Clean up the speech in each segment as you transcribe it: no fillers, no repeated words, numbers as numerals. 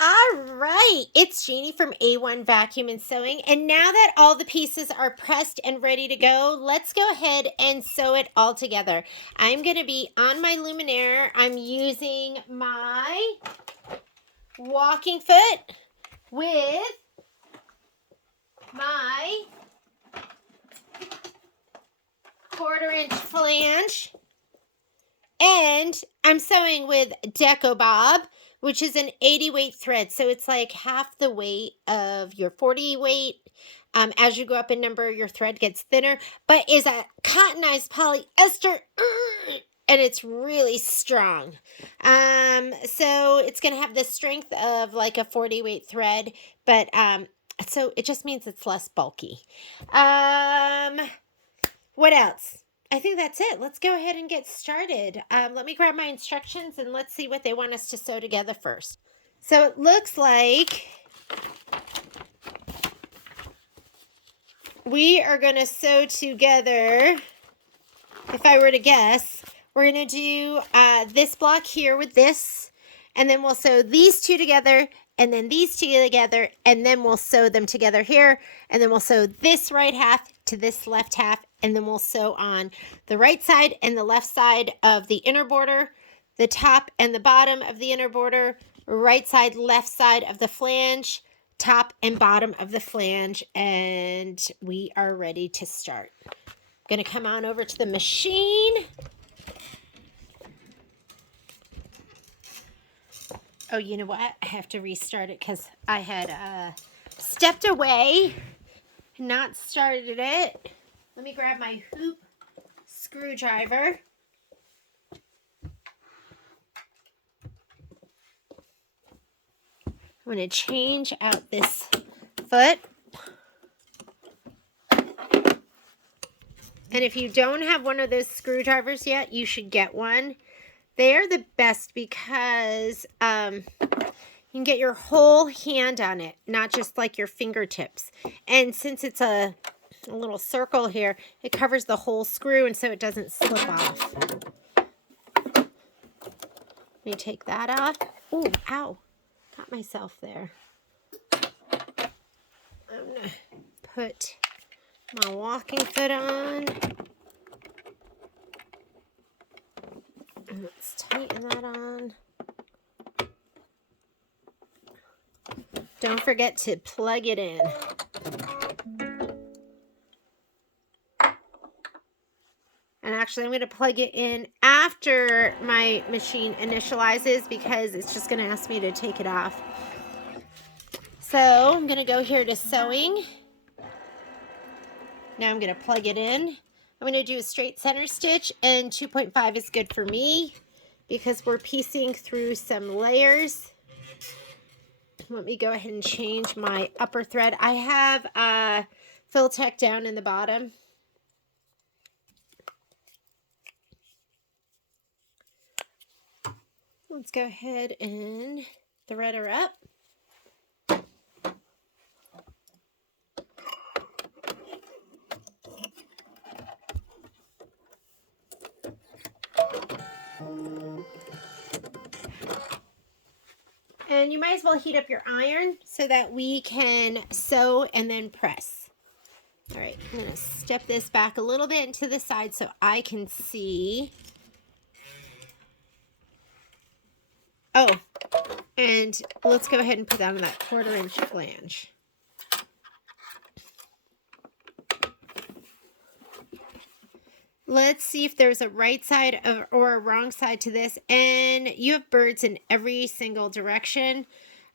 All right, it's Jeannie from A1 Vacuum and Sewing, and now that all the pieces are pressed and ready to go, let's go ahead and sew it all together. I'm going to be on my luminaire. I'm using my walking foot with my 1/4 inch flange, and I'm sewing with Deco Bob, which is an 80 weight thread. So it's like half the weight of your 40 weight. As you go up in number, your thread gets thinner, but is a cottonized polyester, and it's really strong. So it's going to have the strength of like a 40 weight thread, but so it just means it's less bulky. What else? I think that's it. Let's go ahead and get started. Let me grab my instructions and let's see what they want us to sew together first. So it looks like we are going to sew together, if I were to guess, we're going to do this block here with this, and then we'll sew these two together, and then these two together, and then we'll sew them together here, and then we'll sew this right half to this left half, and then we'll sew on the right side and the left side of the inner border, the top and the bottom of the inner border, right side, left side of the flange, top and bottom of the flange, and we are ready to start. I'm going to come on over to the machine. Oh, you know what? I have to restart it because I had stepped away and not started it. Let me grab my hoop screwdriver. I'm going to change out this foot. And if you don't have one of those screwdrivers yet, you should get one. They are the best because you can get your whole hand on it, not just like your fingertips. And since it's a little circle here, it covers the whole screw, and so it doesn't slip off. Let me take that off. Ooh, ow. Got myself there. I'm going to put my walking foot on. And let's tighten that on. Don't forget to plug it in. And actually, I'm going to plug it in after my machine initializes because it's just going to ask me to take it off. So I'm going to go here to sewing. Now I'm going to plug it in. I'm going to do a straight center stitch, and 2.5 is good for me because we're piecing through some layers. Let me go ahead and change my upper thread. I have Fill Tech down in the bottom. Let's go ahead and thread her up. And you might as well heat up your iron so that we can sew and then press. All right, I'm going to step this back a little bit into the side so I can see. Oh, and let's go ahead and put that on that 1/4 inch flange. Let's see if there's a right side or a wrong side to this. And you have birds in every single direction.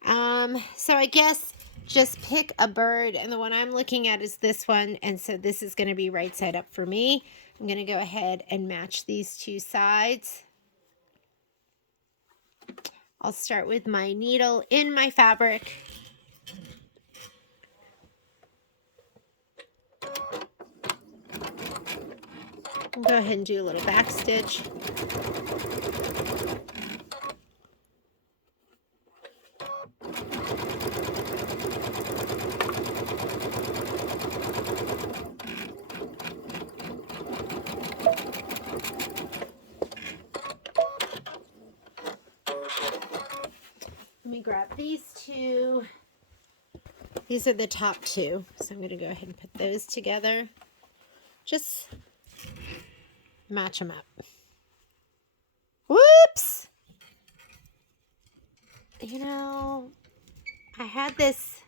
So I guess just pick a bird. And the one I'm looking at is this one. And so this is going to be right side up for me. I'm going to go ahead and match these two sides. I'll start with my needle in my fabric. I'll go ahead and do a little back stitch. Let me grab these two. These are the top two, so I'm going to go ahead and put those together. Just match them up. Whoops! You know, I had this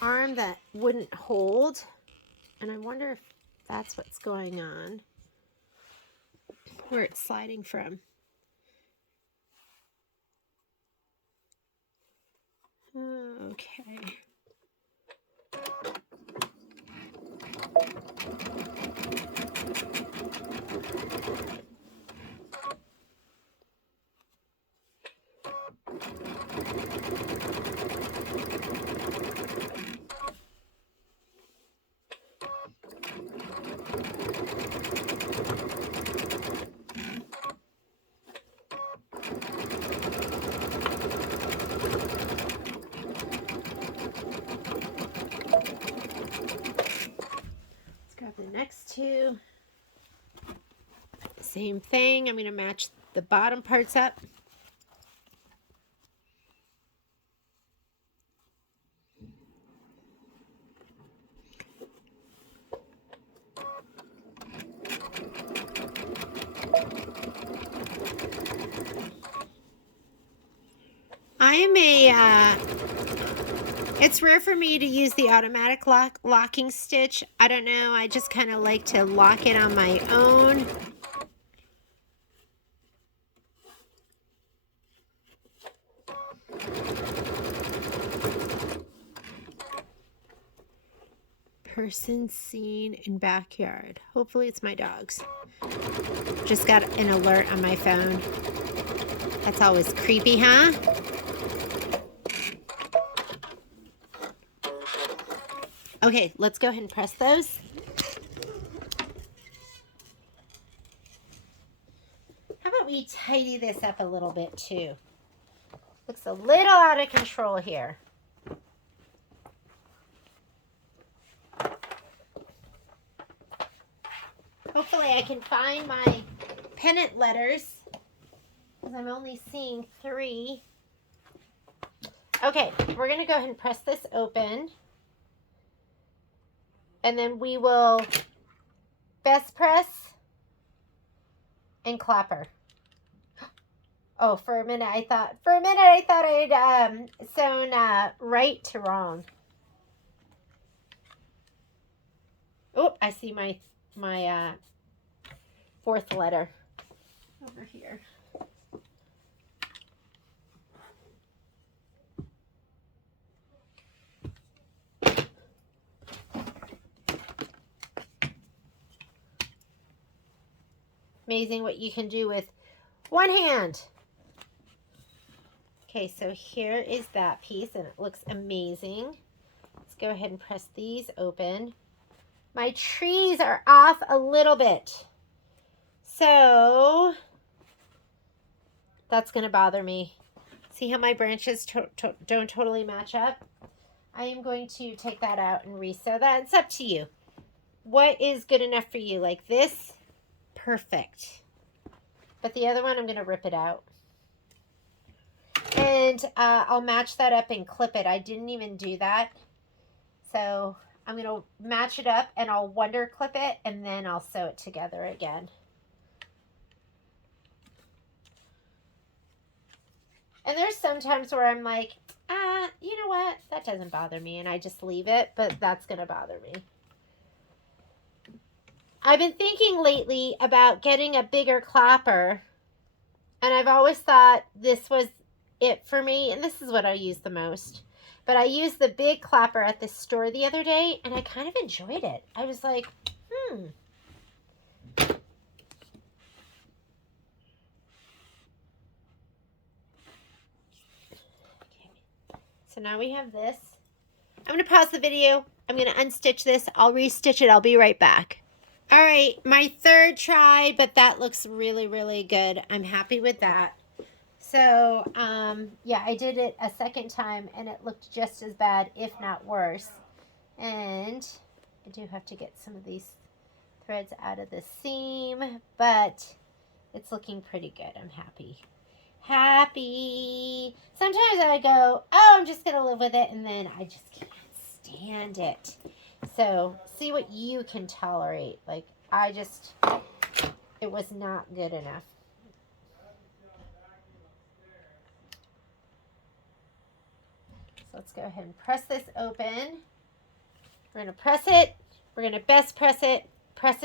arm that wouldn't hold, and I wonder if that's what's going on, where it's sliding from. Okay. Grab the next two. Same thing. I'm going to match the bottom parts up. I am it's rare for me to use the automatic locking stitch. I don't know. I just kind of like to lock it on my own. Person seen in backyard. Hopefully it's my dogs. Just got an alert on my phone. That's always creepy, huh? Okay, let's go ahead and press those. How about we tidy this up a little bit too? Looks a little out of control here. Hopefully I can find my pennant letters, because I'm only seeing 3. Okay, we're going to go ahead and press this open. And then we will best press and clapper. Oh, for a minute I thought I'd sewn right to wrong. Oh, I see my 4th letter over here. Amazing what you can do with one hand. Okay, so here is that piece, and it looks amazing. Let's go ahead and press these open. My trees are off a little bit, so that's going to bother me. See how my branches don't totally match up? I am going to take that out and resew that. It's up to you. What is good enough for you? Like this? Perfect. But the other one, I'm going to rip it out. And I'll match that up and clip it. I didn't even do that. So I'm going to match it up and I'll wonder clip it and then I'll sew it together again. And there's some times where I'm like, you know what? That doesn't bother me. And I just leave it, but that's going to bother me. I've been thinking lately about getting a bigger clapper. And I've always thought this was it for me. And this is what I use the most. But I used the big clapper at the store the other day. And I kind of enjoyed it. I was like, So now we have this. I'm going to pause the video. I'm going to unstitch this. I'll restitch it. I'll be right back. All right, my 3rd try, but that looks really, really good. I'm happy with that. So, yeah, I did it a 2nd time, and it looked just as bad, if not worse. And I do have to get some of these threads out of the seam, but it's looking pretty good. I'm happy. Happy. sometimes I go, oh, I'm just going to live with it, and then I just can't stand it. So see what you can tolerate. Like, it was not good enough. So let's go ahead and press this open. We're going to press it. We're going to best press it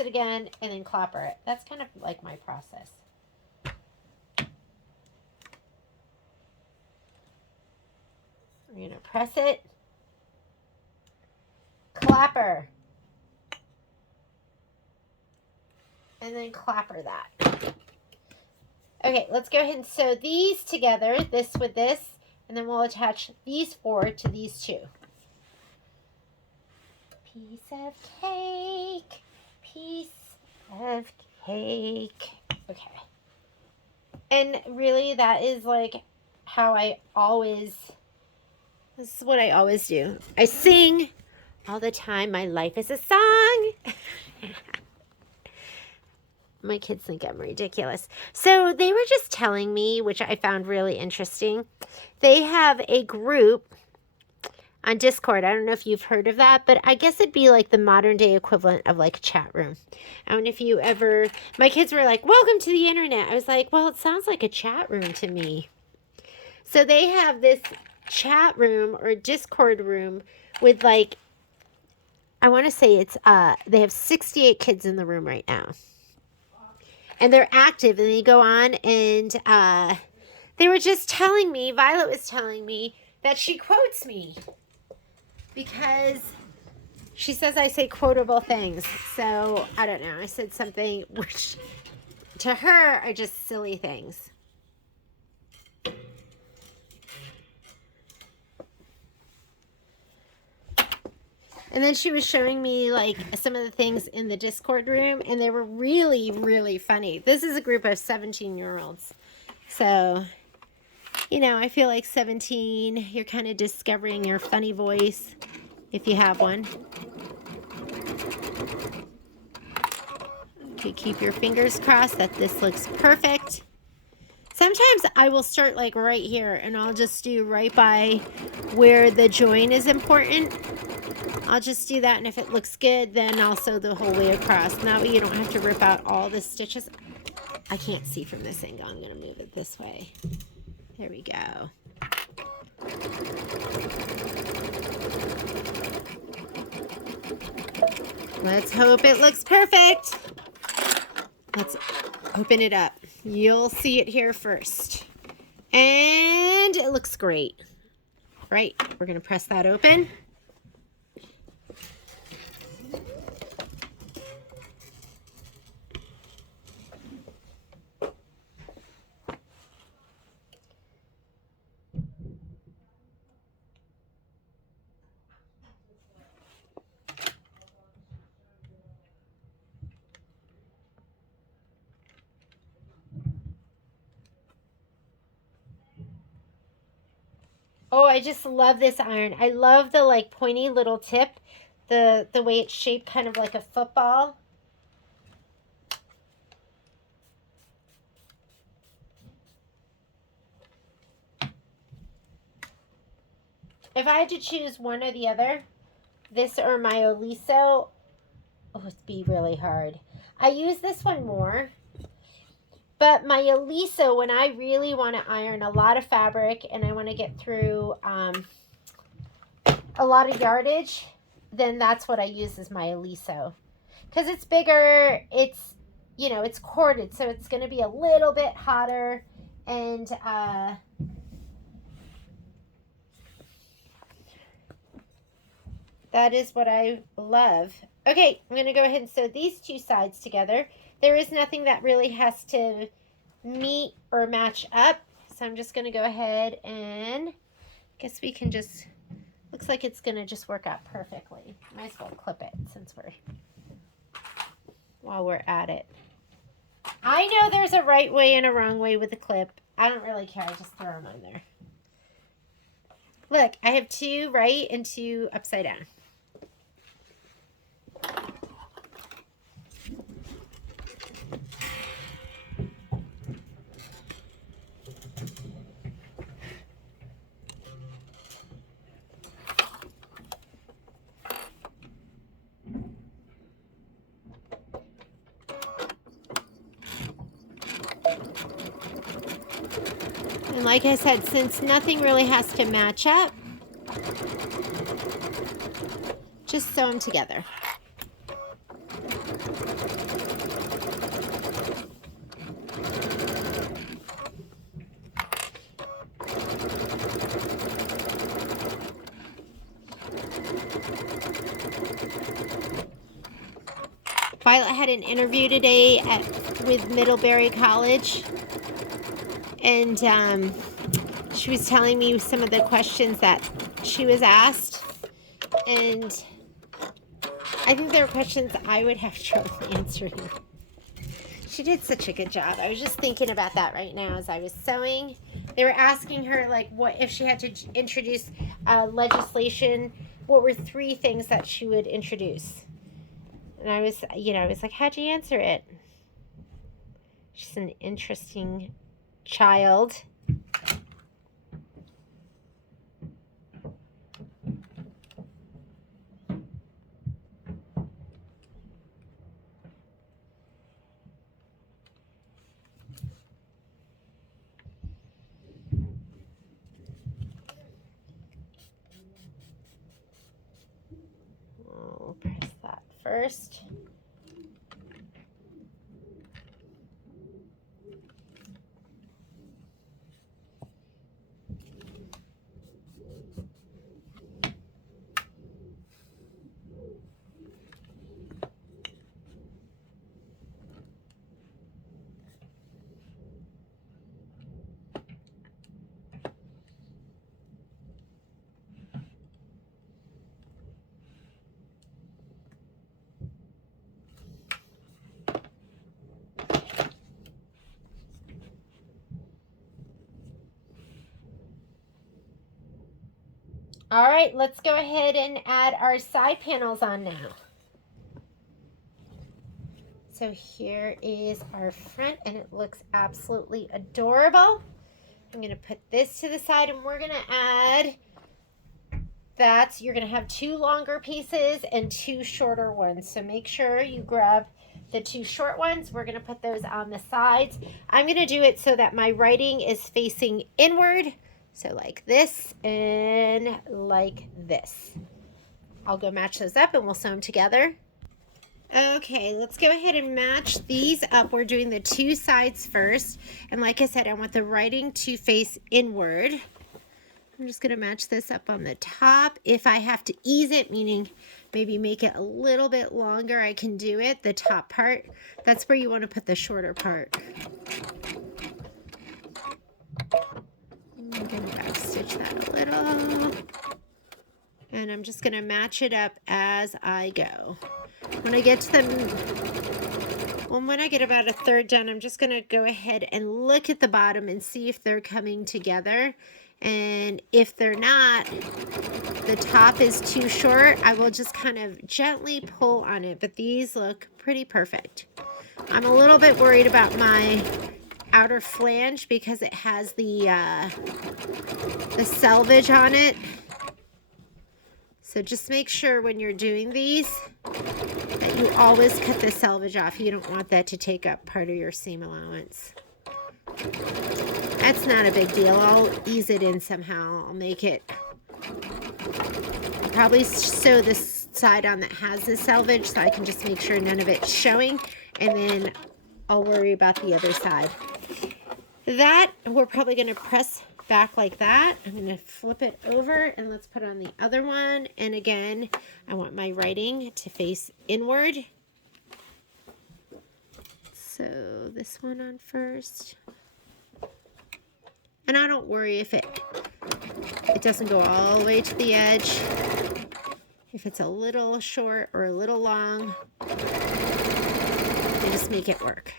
again, and then clapper it. That's kind of like my process. We're going to press it, clapper, and then clapper that. Okay, let's go ahead and sew these together, this with this, and then we'll attach these 4 to these 2. Piece of cake, piece of cake. Okay. And really, that is like how this is what I always do. I sing all the time. My life is a song. My kids think I'm ridiculous. So they were just telling me, which I found really interesting. They have a group on Discord. I don't know if you've heard of that, but I guess it'd be like the modern day equivalent of like a chat room. I don't know if you ever, my kids were like, welcome to the internet. I was like, well, it sounds like a chat room to me. So they have this chat room or Discord room with like, I want to say it's, they have 68 kids in the room right now. And they're active, and they go on, and they were just telling me, Violet was telling me, that she quotes me. Because she says I say quotable things. So, I don't know. I said something which, to her, are just silly things. And then she was showing me, like, some of the things in the Discord room, and they were really, really funny. This is a group of 17-year-olds. So, you know, I feel like 17, you're kind of discovering your funny voice, if you have one. Okay, keep your fingers crossed that this looks perfect. Sometimes I will start, like, right here, and I'll just do right by where the join is important. I'll just do that, and if it looks good, then I'll sew the whole way across. That way you don't have to rip out all the stitches. I can't see from this angle. I'm going to move it this way. There we go. Let's hope it looks perfect. Let's open it up. You'll see it here first. And it looks great. Right, we're going to press that open. Oh, I just love this iron. I love the like pointy little tip. The way it's shaped kind of like a football. If I had to choose one or the other, this or my Oliso, oh, it'd be really hard. I use this one more. But my Oliso, when I really want to iron a lot of fabric and I want to get through a lot of yardage, then that's what I use as my Oliso. Because it's bigger, it's, you know, it's corded, so it's going to be a little bit hotter. And that is what I love. Okay, I'm going to go ahead and sew these 2 sides together. There is nothing that really has to meet or match up. So I'm just going to go ahead and I guess we can just, looks like it's going to just work out perfectly. Might as well clip it since while we're at it. I know there's a right way and a wrong way with the clip. I don't really care. I just throw them on there. Look, I have 2 right and 2 upside down. like I said, since nothing really has to match up, just sew them together. Violet had an interview today with Middlebury College, and she was telling me some of the questions that she was asked, and I think there were questions I would have trouble answering. She did such a good job. I was just thinking about that right now as I was sewing. They were asking her, like, what if she had to introduce legislation, what were 3 things that she would introduce? And I was like, how'd you answer it? She's an interesting child. We'll press that first. All right, let's go ahead and add our side panels on now. So here is our front, and it looks absolutely adorable. I'm going to put this to the side, and we're going to add that. You're going to have 2 longer pieces and 2 shorter ones. So make sure you grab the 2 short ones. We're going to put those on the sides. I'm going to do it so that my writing is facing inward. So like this and like this. I'll go match those up and we'll sew them together. Okay, let's go ahead and match these up. We're doing the 2 sides first. And like I said, I want the writing to face inward. I'm just going to match this up on the top. If I have to ease it, meaning maybe make it a little bit longer, I can do it. The top part, that's where you want to put the shorter part. I'm going to back stitch that a little. And I'm just going to match it up as I go. When I get to when I get about a third done, I'm just going to go ahead and look at the bottom and see if they're coming together. And if they're not, the top is too short, I will just kind of gently pull on it. But these look pretty perfect. I'm a little bit worried about my outer flange because it has the selvage on it. So just make sure when you're doing these that you always cut the selvage off. You don't want that to take up part of your seam allowance. That's not a big deal. I'll ease it in somehow. I'll make it. I'll probably sew this side on that has the selvage so I can just make sure none of it's showing. And then I'll worry about the other side. That we're probably going to press back like that. I'm going to flip it over and let's put on the other one. And again, I want my writing to face inward. So this one on first. And I don't worry if it doesn't go all the way to the edge. If it's a little short or a little long, I just make it work.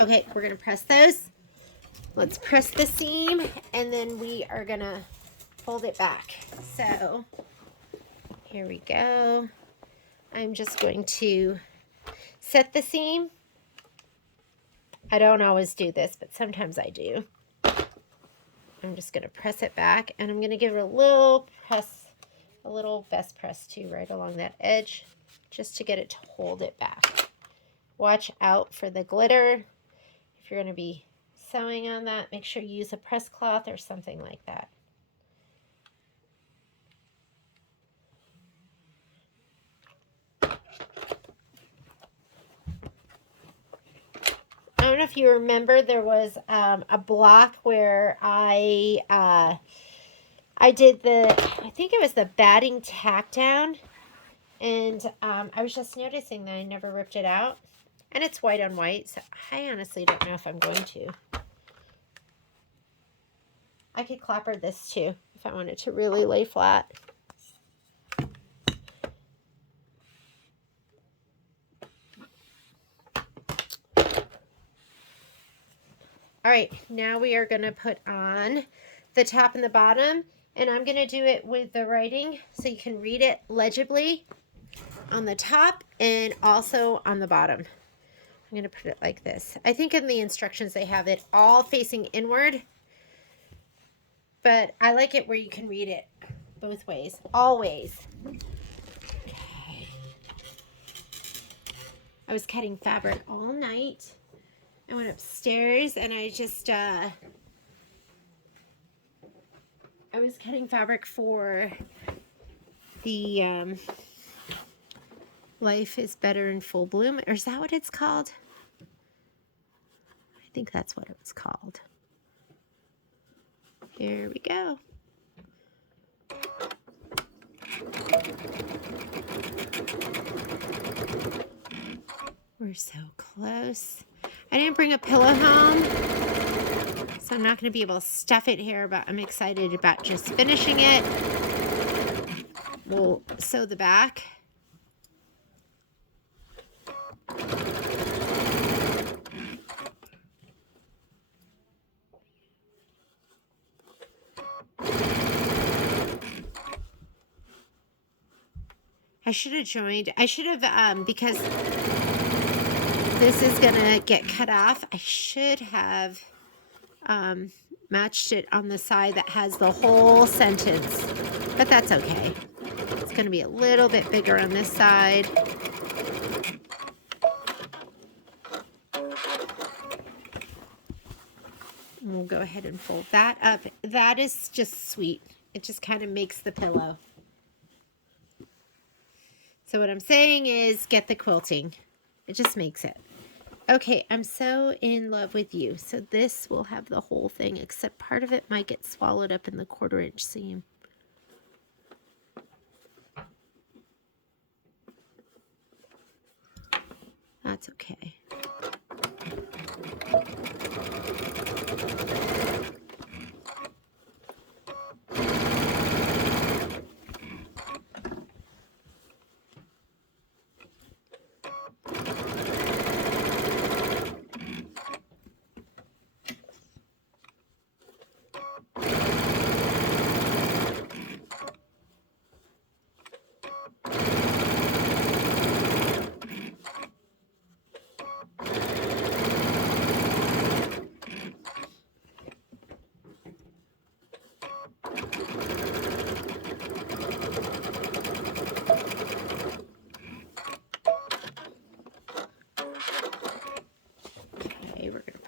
Okay, we're going to press those. Let's press the seam, and then we are gonna fold it back. So here we go. I'm just going to set the seam. I don't always do this, but sometimes I do. I'm just gonna press it back, and I'm gonna give it a little press, a little best press too, right along that edge, just to get it to hold it back. Watch out for the glitter. If you're gonna be sewing on that, make sure you use a press cloth or something like that. I don't know if you remember, there was a block where I did I think it was the batting tack down, and I was just noticing that I never ripped it out, and it's white on white, so I honestly don't know if I'm going to. I could clapper this too if I wanted to really lay flat. All right, now we are going to put on the top and the bottom, and I'm going to do it with the writing so you can read it legibly on the top and also on the bottom. I'm going to put it like this. I think in the instructions they have it all facing inward, but I like it where you can read it both ways, always. Okay. I was cutting fabric all night. I went upstairs and I just, I was cutting fabric for the Life is Better in Full Bloom. Or is that what it's called? I think that's what it was called. Here we go. We're so close. I didn't bring a pillow home, so I'm not going to be able to stuff it here, but I'm excited about just finishing it. We'll sew the back. I should have joined. I should have, because this is going to get cut off, I should have matched it on the side that has the whole sentence, but that's okay. It's going to be a little bit bigger on this side. And we'll go ahead and fold that up. That is just sweet. It just kind of makes the pillow. So what I'm saying is get the quilting. It just makes it. Okay, I'm so in love with you. So this will have the whole thing, except part of it might get swallowed up in the 1/4 inch seam. That's okay.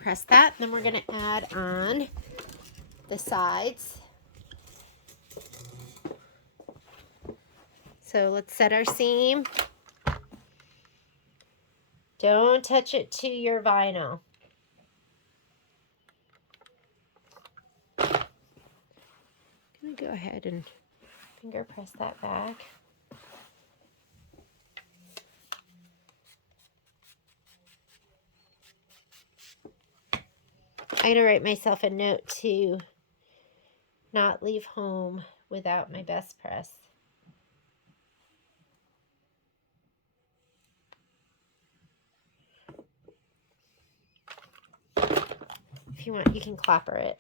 Press that, then we're going to add on the sides. So let's set our seam. Don't touch it to your vinyl. I'm going to go ahead and finger press that back. I'm going to write myself a note to not leave home without my best press. If you want, you can clapper it.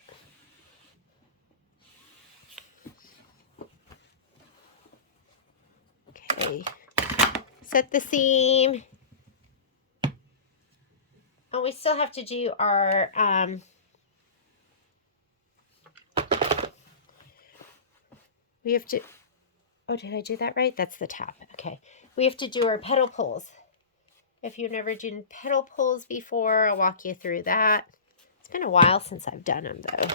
Okay. Set the seam. And we still have to do our we have to, oh, did I do that right? That's the top. Okay. We have to do our petal pulls. If you've never done petal pulls before, I'll walk you through that. It's been a while since I've done them though.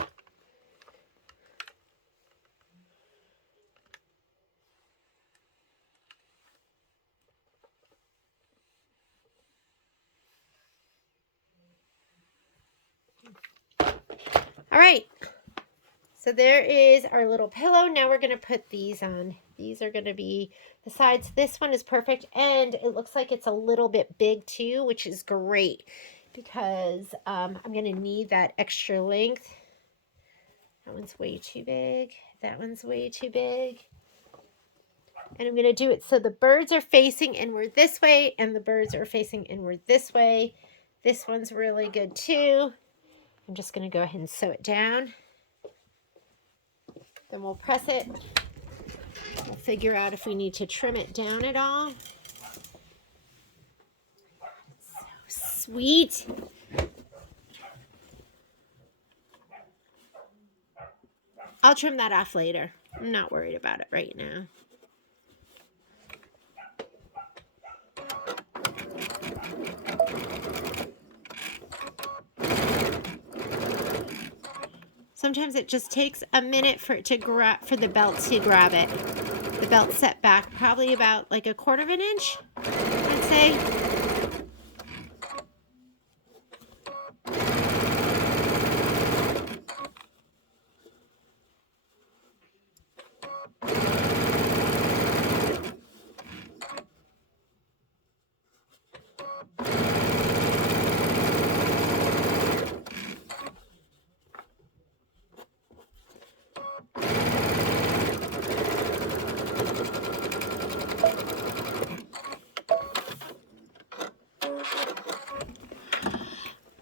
All right. So there is our little pillow. Now we're going to put these on. These are going to be the sides. This one is perfect. And it looks like it's a little bit big too, which is great because I'm going to need that extra length. That one's way too big. That one's way too big. And I'm going to do it so the birds are facing inward this way and the birds are facing inward this way. This one's really good too. I'm just going to go ahead and sew it down. Then we'll press it. We'll figure out if we need to trim it down at all. So sweet. I'll trim that off later. I'm not worried about it right now. Sometimes it just takes a minute for it to for the belt to grab it. The belt set back probably about like 1/4 of an inch, I'd say.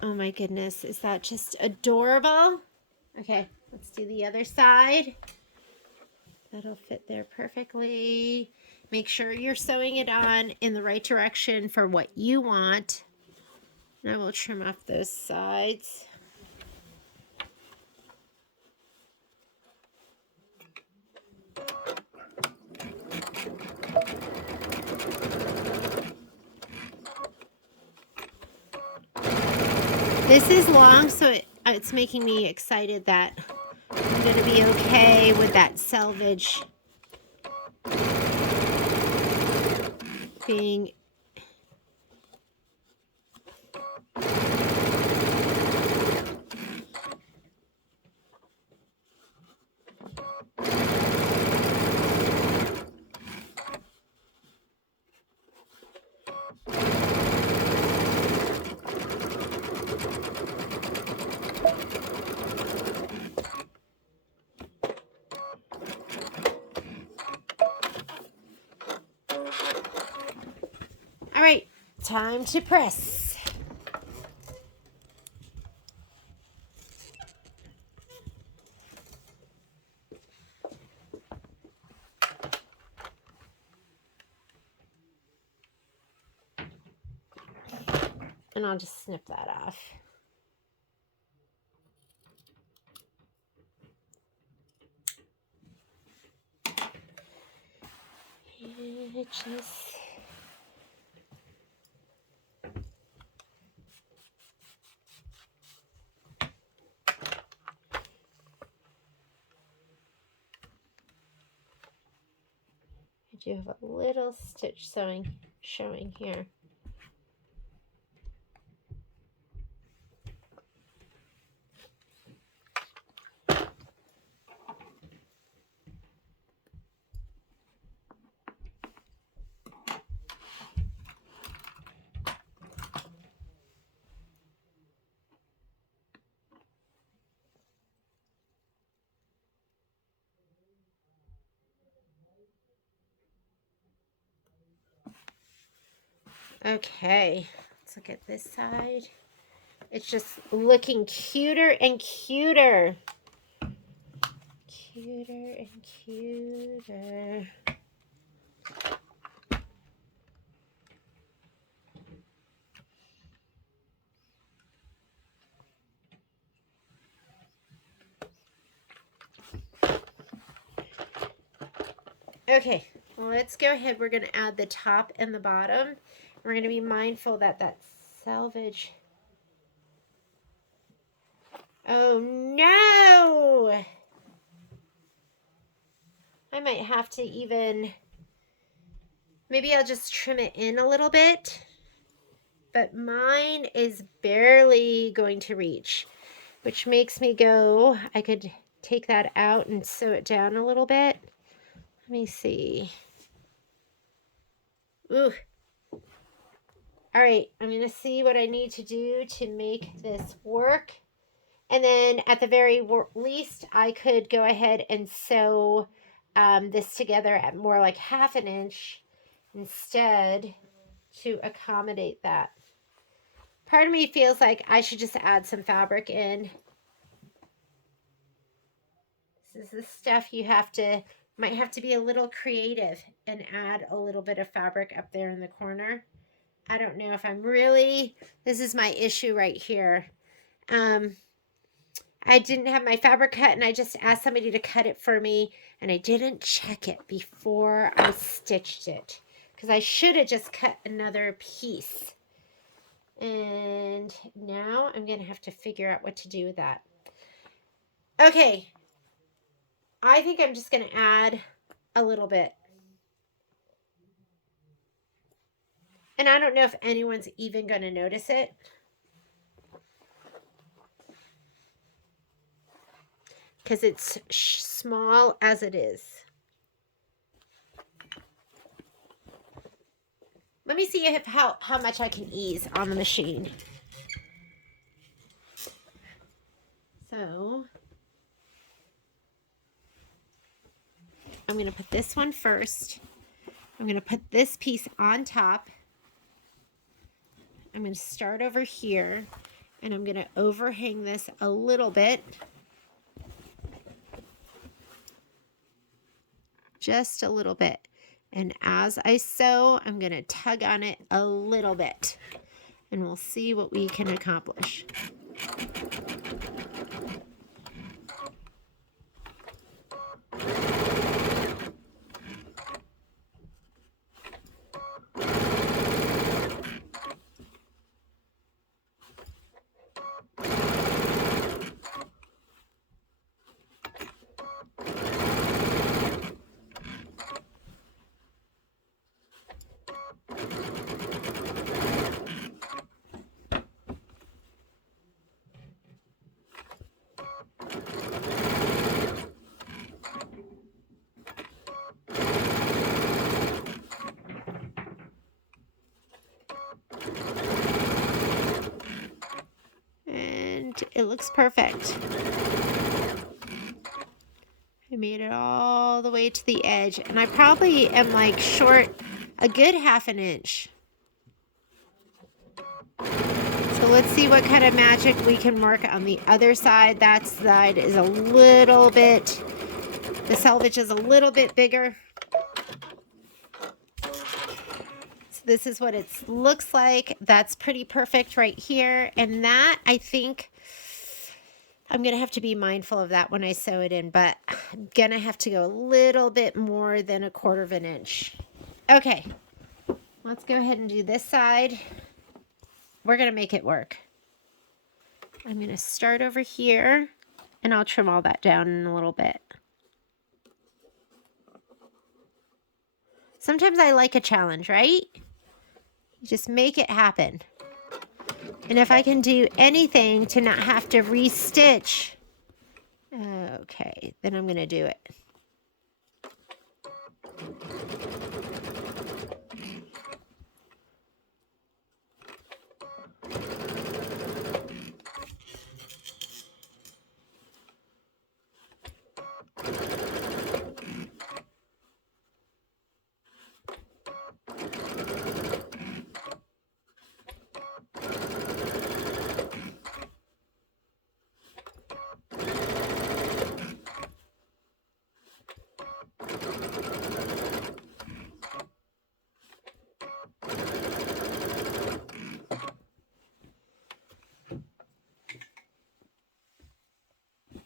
Oh my goodness, is that just adorable? Okay, let's do the other side. That'll fit there perfectly. Make sure you're sewing it on in the right direction for what you want. And I will trim off those sides. This is long, so it's making me excited that I'm going to be okay with that selvage being. All right, time to press. And I'll just snip that off. And just I do have a little stitch showing here. Okay, let's look at this side. It's just looking cuter and cuter. Cuter and cuter. Okay, well, let's go ahead. We're going to add the top and the bottom. We're going to be mindful that that selvage. Oh, no! I might have to even, maybe I'll just trim it in a little bit. But mine is barely going to reach, which makes me go, I could take that out and sew it down a little bit. Let me see. Ooh. All right, I'm going to see what I need to do to make this work. And then at the very least, I could go ahead and sew this together at more like 1/2 inch instead to accommodate that. Part of me feels like I should just add some fabric in. This is the stuff you might have to be a little creative and add a little bit of fabric up there in the corner. I don't know if I'm really, this is my issue right here. I didn't have my fabric cut and I just asked somebody to cut it for me and I didn't check it before I stitched it because I should have just cut another piece. And now I'm going to have to figure out what to do with that. Okay. I think I'm just going to add a little bit. And I don't know if anyone's even going to notice it. Because it's small as it is. Let me see if how much I can ease on the machine. So I'm going to put this one first. I'm going to put this piece on top. I'm going to start over here and I'm going to overhang this a little bit. Just a little bit. And as I sew, I'm going to tug on it a little bit. And we'll see what we can accomplish. It looks perfect. I made it all the way to the edge and I probably am like short a good 1/2 inch. So let's see what kind of magic we can work on the other side. That side is a little bit, the selvage is a little bit bigger. So this is what it looks like. That's pretty perfect right here. And that, I think, I'm going to have to be mindful of that when I sew it in, but I'm going to have to go a little bit more than 1/4 inch. Okay, let's go ahead and do this side. We're going to make it work. I'm going to start over here and I'll trim all that down in a little bit. Sometimes I like a challenge, right? You just make it happen. And if I can do anything to not have to restitch, okay, then I'm going to do it.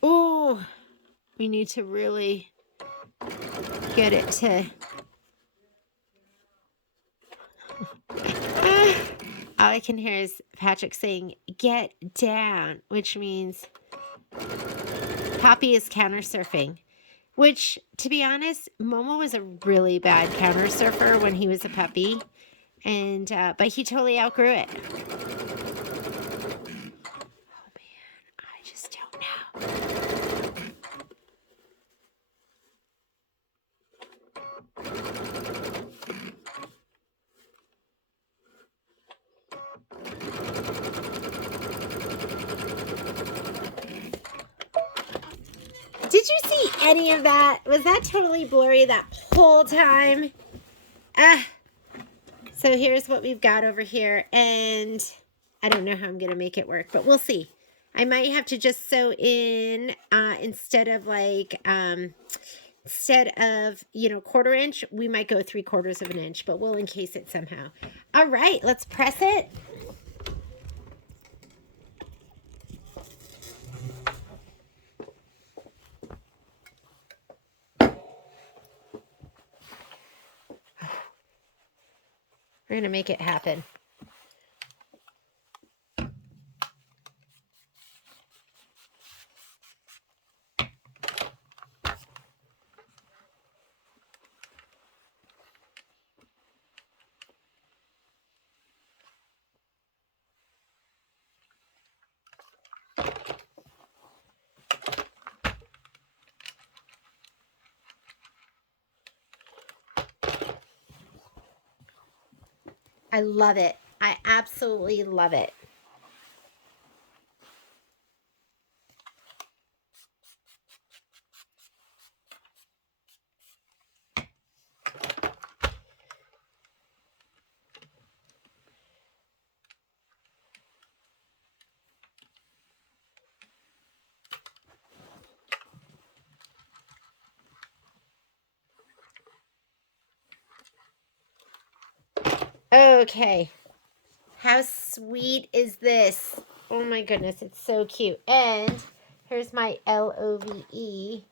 Oh, we need to really get it to... All I can hear is Patrick saying, "Get down," which means Poppy is counter surfing. Which, to be honest, Momo was a really bad counter surfer when he was a puppy, and but he totally outgrew it. Oh man, I just don't know. Did you see any of that? Was that totally blurry that whole time? So here's what we've got over here, and I don't know how I'm going to make it work, but we'll see. I might have to just sew in instead of like, instead of, you know, 1/4 inch, we might go 3/4 of an inch, but we'll encase it somehow. All right, let's press it. We're going to make it happen. I love it. I absolutely love it. Okay. How sweet is this? Oh my goodness, it's so cute. And here's my LOVE.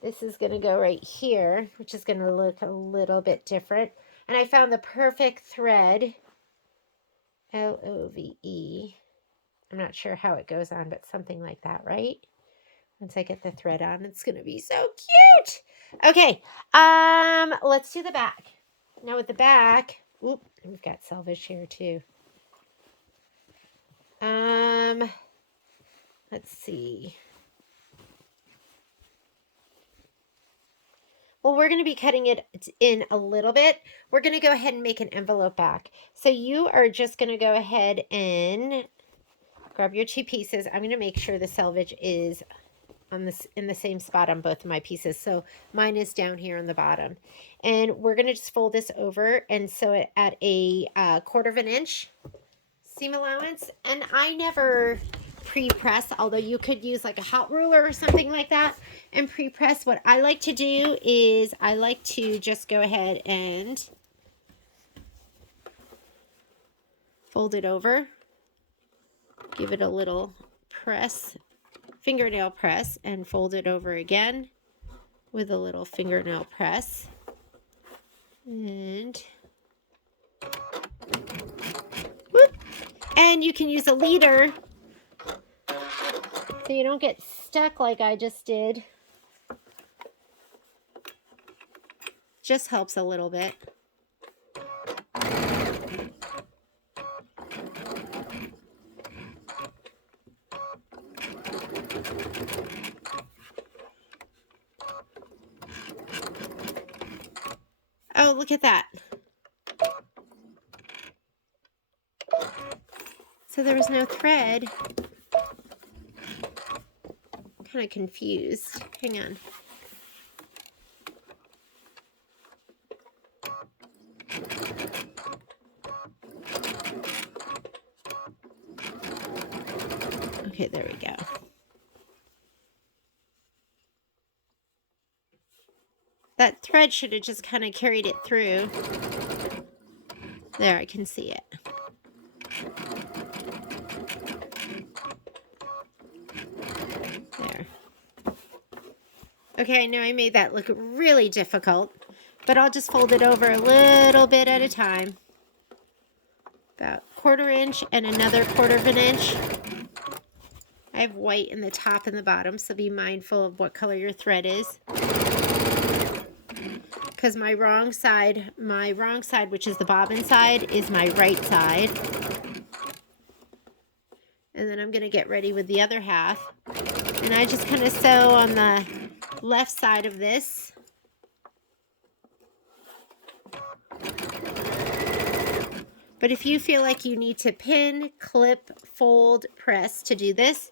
This is going to go right here, which is going to look a little bit different. And I found the perfect thread. LOVE. I'm not sure how it goes on, but something like that, right? Once I get the thread on, it's going to be so cute. Okay, let's do the back. Now with the back, oop, we've got selvage here too. Let's see. Well, we're going to be cutting it in a little bit. We're going to go ahead and make an envelope back. So you are just going to go ahead and grab your 2 pieces. I'm going to make sure the selvage is on this in the same spot on both of my pieces. So mine is down here on the bottom. And we're going to just fold this over and sew it at a 1/4 inch seam allowance. And I never pre-press, although you could use like a hot ruler or something like that and pre-press. What I like to do is I like to just go ahead and fold it over, give it a little press, fingernail press, and fold it over again with a little fingernail press. And whoop. And you can use a leader so you don't get stuck like I just did. Just helps a little bit. Oh, look at that. So there was no thread. I'm kind of confused. Hang on. Okay, there we go. That thread should have just kind of carried it through. There, I can see it. There. Okay, I know I made that look really difficult, but I'll just fold it over a little bit at a time. About 1/4 inch and another 1/4 inch. I have white in the top and the bottom, so be mindful of what color your thread is. Because my wrong side, which is the bobbin side, is my right side. And then I'm going to get ready with the other half. And I just kind of sew on the left side of this. But if you feel like you need to pin, clip, fold, press to do this,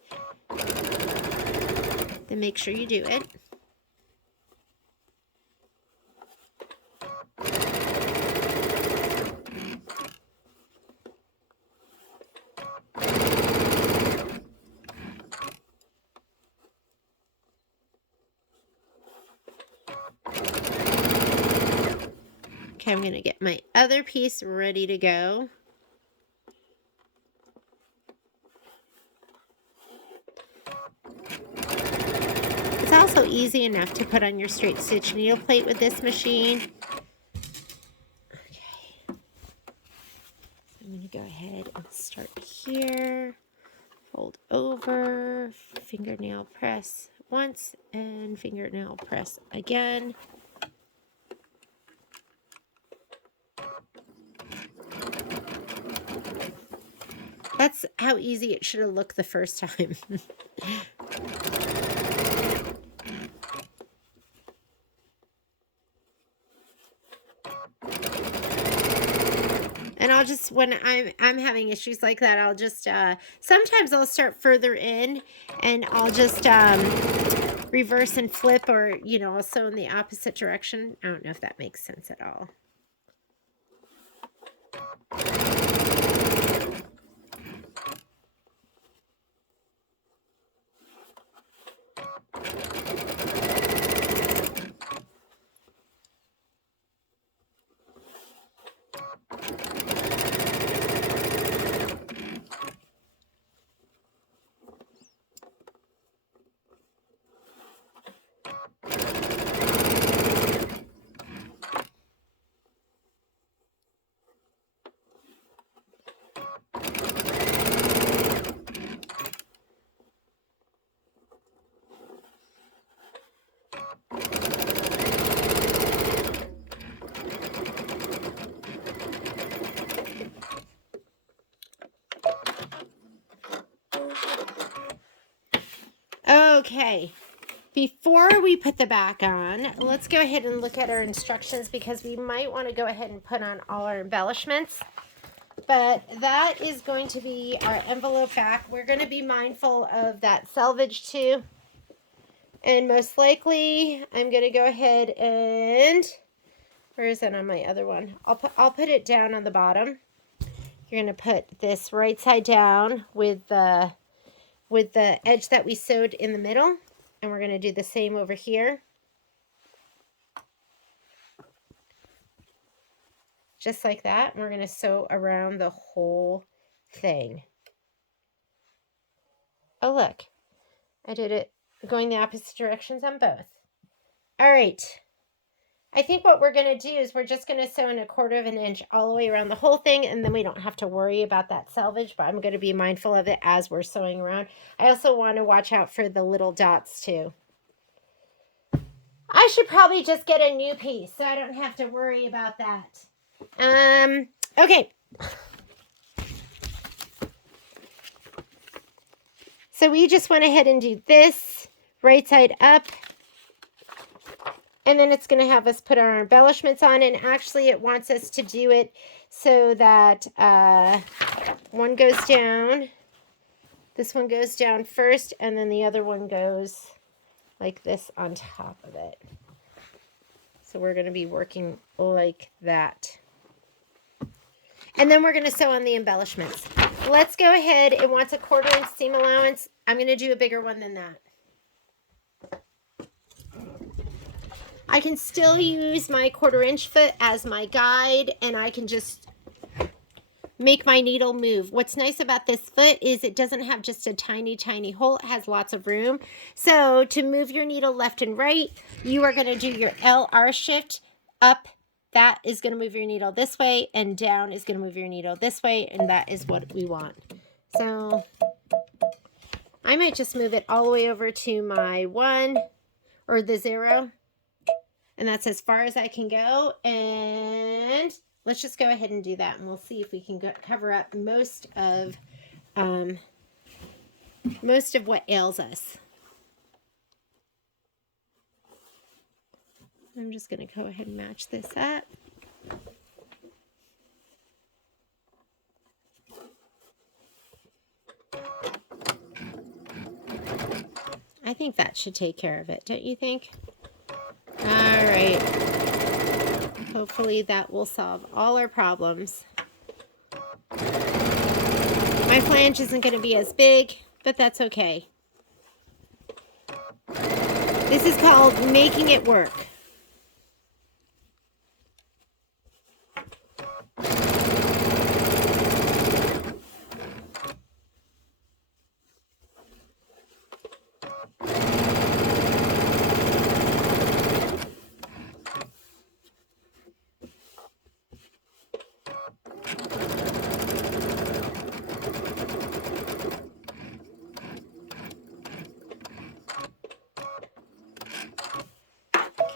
then make sure you do it. Okay, I'm going to get my other piece ready to go. It's also easy enough to put on your straight stitch needle plate with this machine. Okay, so I'm going to go ahead and start here. Fold over, fingernail press once, and fingernail press again. That's how easy it should have looked the first time. And I'll just, when I'm having issues like that, I'll just, sometimes I'll start further in and I'll just reverse and flip, or, you know, I'll sew in the opposite direction. I don't know if that makes sense at all. Okay, before we put the back on, let's go ahead and look at our instructions, because we might want to go ahead and put on all our embellishments. But that is going to be our envelope back. We're going to be mindful of that selvage too. And most likely, I'm going to go ahead and, where is that on my other one? I'll put it down on the bottom. You're going to put this right side down with the edge that we sewed in the middle, and we're going to do the same over here. Just like that. And we're going to sew around the whole thing. Oh, look. I did it going the opposite directions on both. All right. I think what we're going to do is we're just going to sew in 1/4 inch all the way around the whole thing, and then we don't have to worry about that selvage, but I'm going to be mindful of it as we're sewing around. I also want to watch out for the little dots too. I should probably just get a new piece so I don't have to worry about that. Okay. So we just went ahead and do this right side up. And then it's going to have us put our embellishments on. And actually it wants us to do it so that one goes down. This one goes down first, and then the other one goes like this on top of it. So we're going to be working like that. And then we're going to sew on the embellishments. Let's go ahead. It wants a 1/4 inch seam allowance. I'm going to do a bigger one than that. I can still use my 1/4 inch foot as my guide, and I can just make my needle move. What's nice about this foot is it doesn't have just a tiny, tiny hole. It has lots of room. So to move your needle left and right, you are going to do your LR shift. Up, that is going to move your needle this way, and down is going to move your needle this way, and that is what we want. So I might just move it all the way over to my 1 or the 0. And that's as far as I can go. And let's just go ahead and do that. And we'll see if we can cover up most of what ails us. I'm just going to go ahead and match this up. I think that should take care of it, don't you think? All right. Hopefully that will solve all our problems. My flange isn't going to be as big, but that's okay. This is called making it work.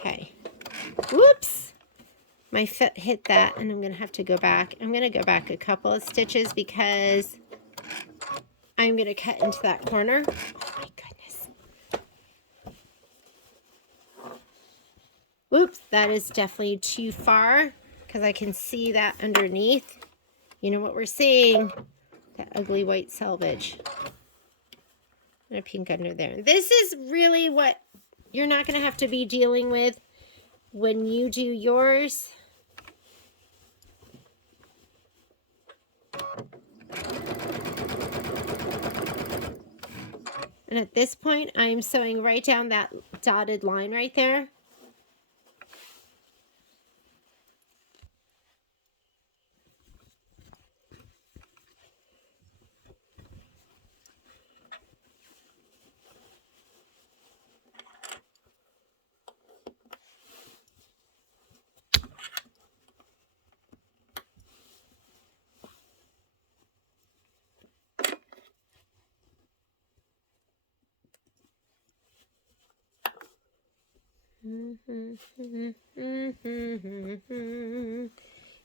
Okay. Whoops. My foot hit that, and I'm going to have to go back. I'm going to go back a couple of stitches because I'm going to cut into that corner. Oh my goodness. Whoops, that is definitely too far because I can see that underneath. You know what we're seeing? That ugly white selvage. And a pink under there. This is really what you're not going to have to be dealing with when you do yours. And at this point, I'm sewing right down that dotted line right there.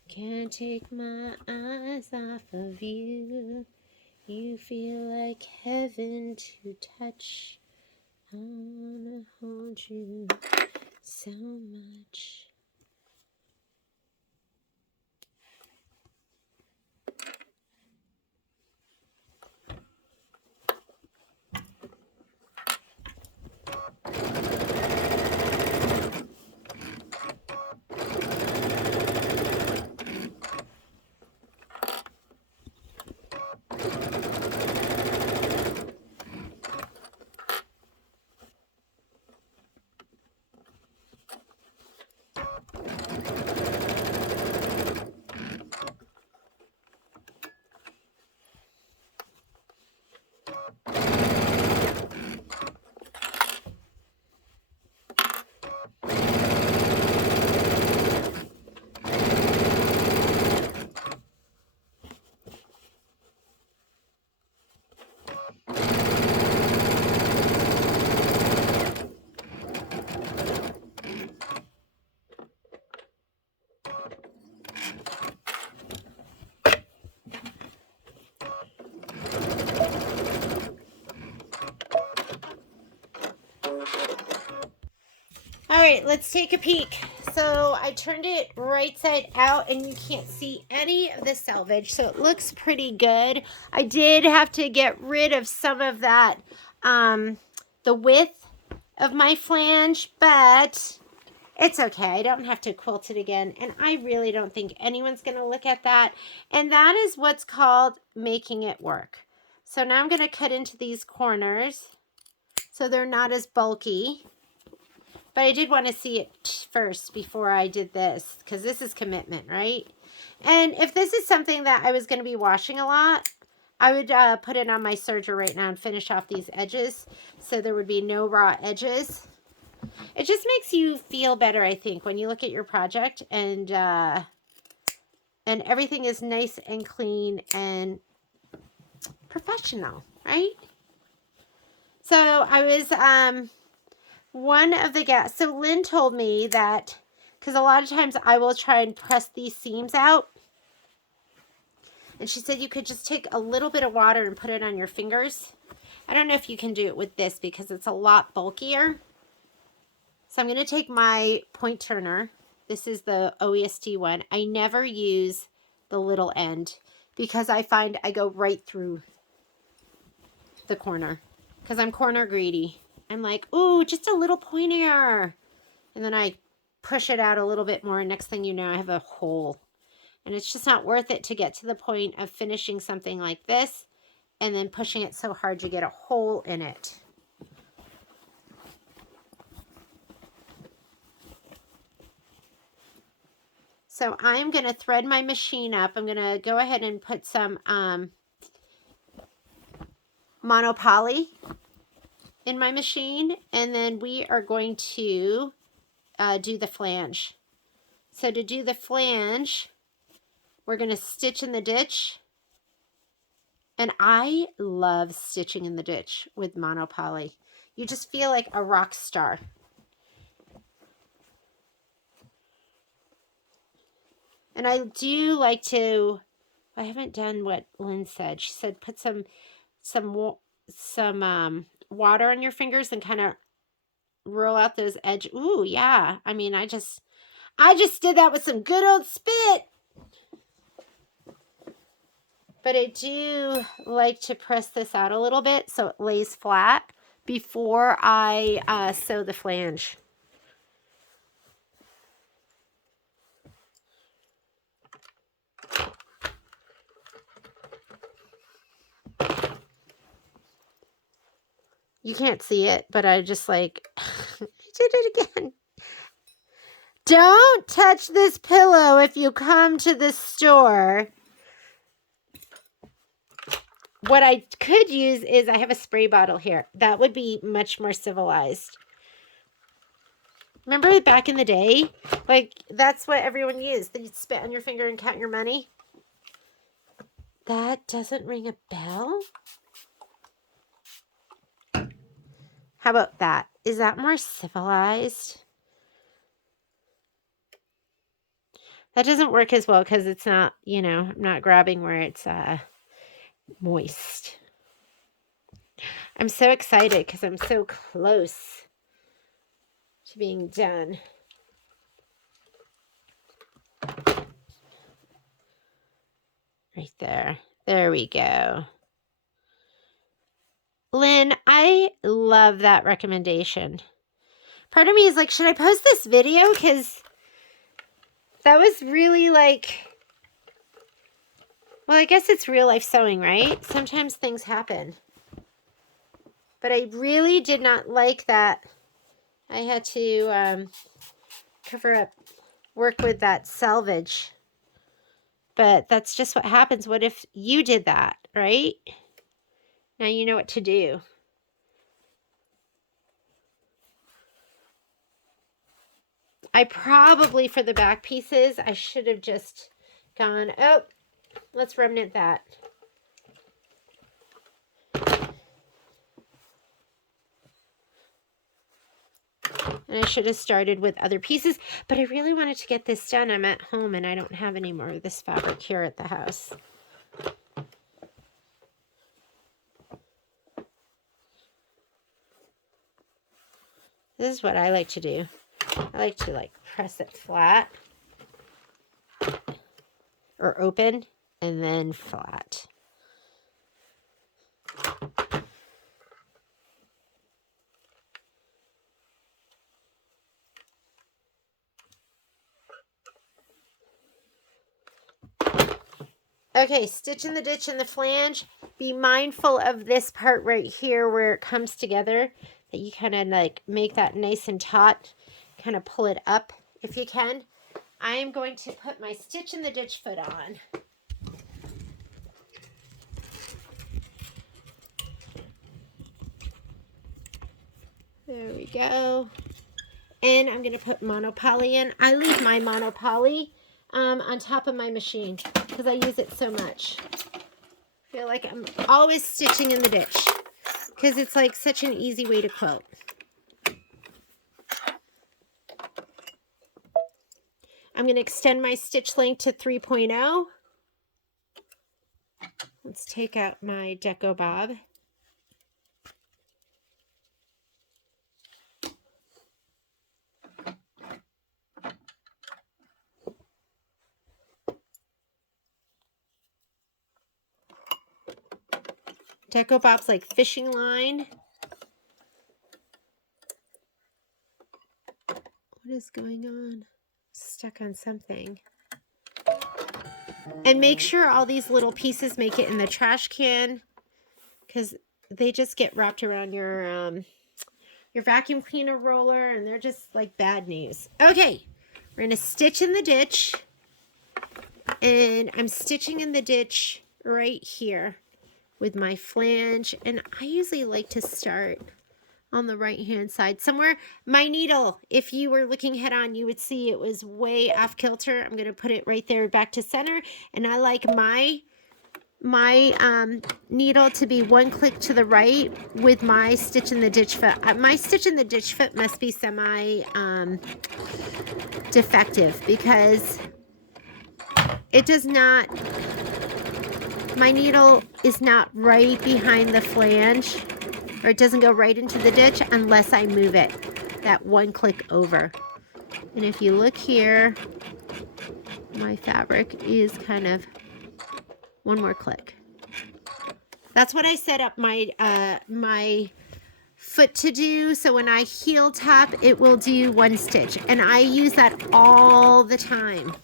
Can't take my eyes off of you. You feel like heaven to touch. I wanna hold you so much. All right, let's take a peek. So I turned it right side out and you can't see any of the selvage. So it looks pretty good. I did have to get rid of some of that, the width of my flange, but it's okay. I don't have to quilt it again. And I really don't think anyone's going to look at that. And that is what's called making it work. So now I'm going to cut into these corners so they're not as bulky. But I did want to see it first before I did this, because this is commitment, right? And if this is something that I was going to be washing a lot, I would put it on my serger right now and finish off these edges so there would be no raw edges. It just makes you feel better, I think, when you look at your project and everything is nice and clean and professional, right? So I was one of the guests. So Lynn told me that, because a lot of times I will try and press these seams out. And she said you could just take a little bit of water and put it on your fingers. I don't know if you can do it with this because it's a lot bulkier. So I'm going to take my point turner. This is the OEST one. I never use the little end because I find I go right through the corner because I'm corner greedy. I'm like, ooh, just a little pointier. And then I push it out a little bit more. And next thing you know, I have a hole. And it's just not worth it to get to the point of finishing something like this and then pushing it so hard you get a hole in it. So I'm going to thread my machine up. I'm going to go ahead and put some monopoly in my machine. And then we are going to do the flange. So to do the flange, we're going to stitch in the ditch. And I love stitching in the ditch with monopoly. You just feel like a rock star. And I do like to, I haven't done what Lynn said. She said put some water on your fingers and kind of roll out those edges. Ooh, yeah. I mean, I just did that with some good old spit. But I do like to press this out a little bit so it lays flat before I sew the flange. You can't see it, but I just like, I did it again. Don't touch this pillow if you come to the store. What I could use is I have a spray bottle here. That would be much more civilized. Remember back in the day? Like, that's what everyone used. They'd spit on your finger and count your money. That doesn't ring a bell? How about that? Is that more civilized? That doesn't work as well because it's not, you know, I'm not grabbing where it's moist. I'm so excited because I'm so close to being done. Right there. There we go. Lynn, I love that recommendation. Part of me is like, should I post this video? Because that was really like, well, I guess it's real life sewing, right? Sometimes things happen. But I really did not like that I had to cover up, work with that selvage. But that's just what happens. What if you did that, right? Now you know what to do. I probably, for the back pieces, I should have just gone, oh, let's remnant that. And I should have started with other pieces, but I really wanted to get this done. I'm at home and I don't have any more of this fabric here at the house. This is what I like to do. I like to like press it flat or open and then flat. Okay, stitch in the ditch and the flange. Be mindful of this part right here where it comes together, that you kind of like make that nice and taut. kind of pull it up if you can. I am going to put my stitch in the ditch foot on. There we go. And I'm going to put monopoly in. I leave my monopoly on top of my machine because I use it so much. I feel like I'm always stitching in the ditch because it's like such an easy way to quilt. I'm going to extend my stitch length to 3.0. Let's take out my Deco Bob. Deco Bob's like fishing line. What is going on? Stuck on something. And make sure all these little pieces make it in the trash can because they just get wrapped around your vacuum cleaner roller and they're just like bad news. Okay, we're going to stitch in the ditch. And I'm stitching in the ditch right here with my flange. And I usually like to start on the right hand side somewhere. My needle, if you were looking head on, you would see it was way off kilter. I'm going to put it right there back to center. And I like my needle to be one click to the right with my stitch in the ditch foot. My stitch in the ditch foot must be semi defective because it does not, my needle is not right behind the flange, or it doesn't go right into the ditch unless I move it that one click over. And if you look here, my fabric is kind of one more click. That's what I set up my my foot to do. So when I heel tap, it will do one stitch. And I use that all the time.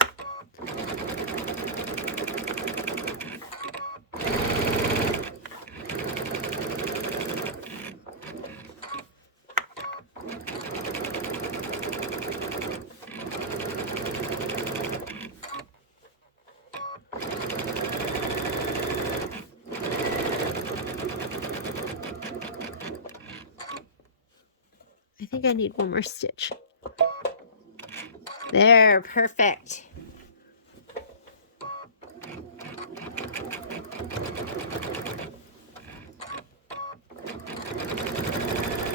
I think I need one more stitch. There, perfect.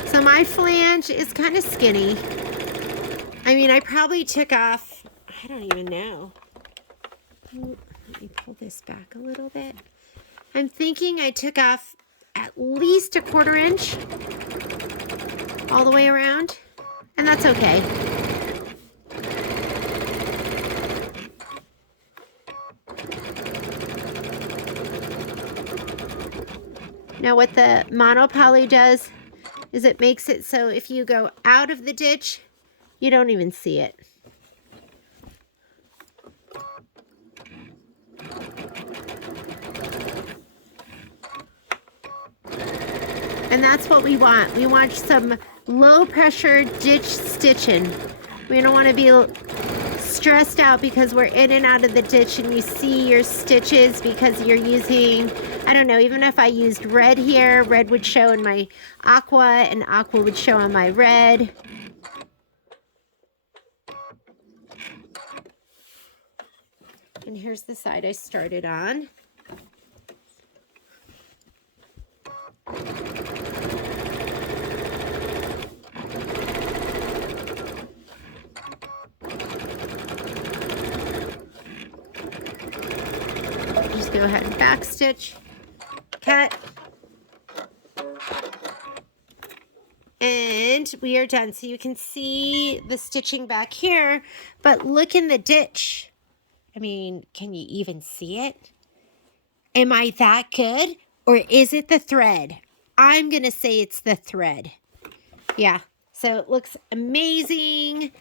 So my flange is kind of skinny. I mean, I probably took off, I don't even know. Let me pull this back a little bit. I'm thinking I took off at least a 1/4 inch all the way around, and that's okay. Now what the monopoly does is it makes it so if you go out of the ditch, you don't even see it. And that's what we want. We want some low pressure ditch stitching. We don't want to be stressed out because we're in and out of the ditch and you see your stitches because you're using, I don't know, even if I used red here, red would show in my aqua and aqua would show on my red. And here's the side I started on. Just go ahead and back stitch, cut, and we are done. So you can see the stitching back here, but look in the ditch. I mean, can you even see it? Am I that good? Or is it the thread? I'm going to say it's the thread. Yeah, so it looks amazing.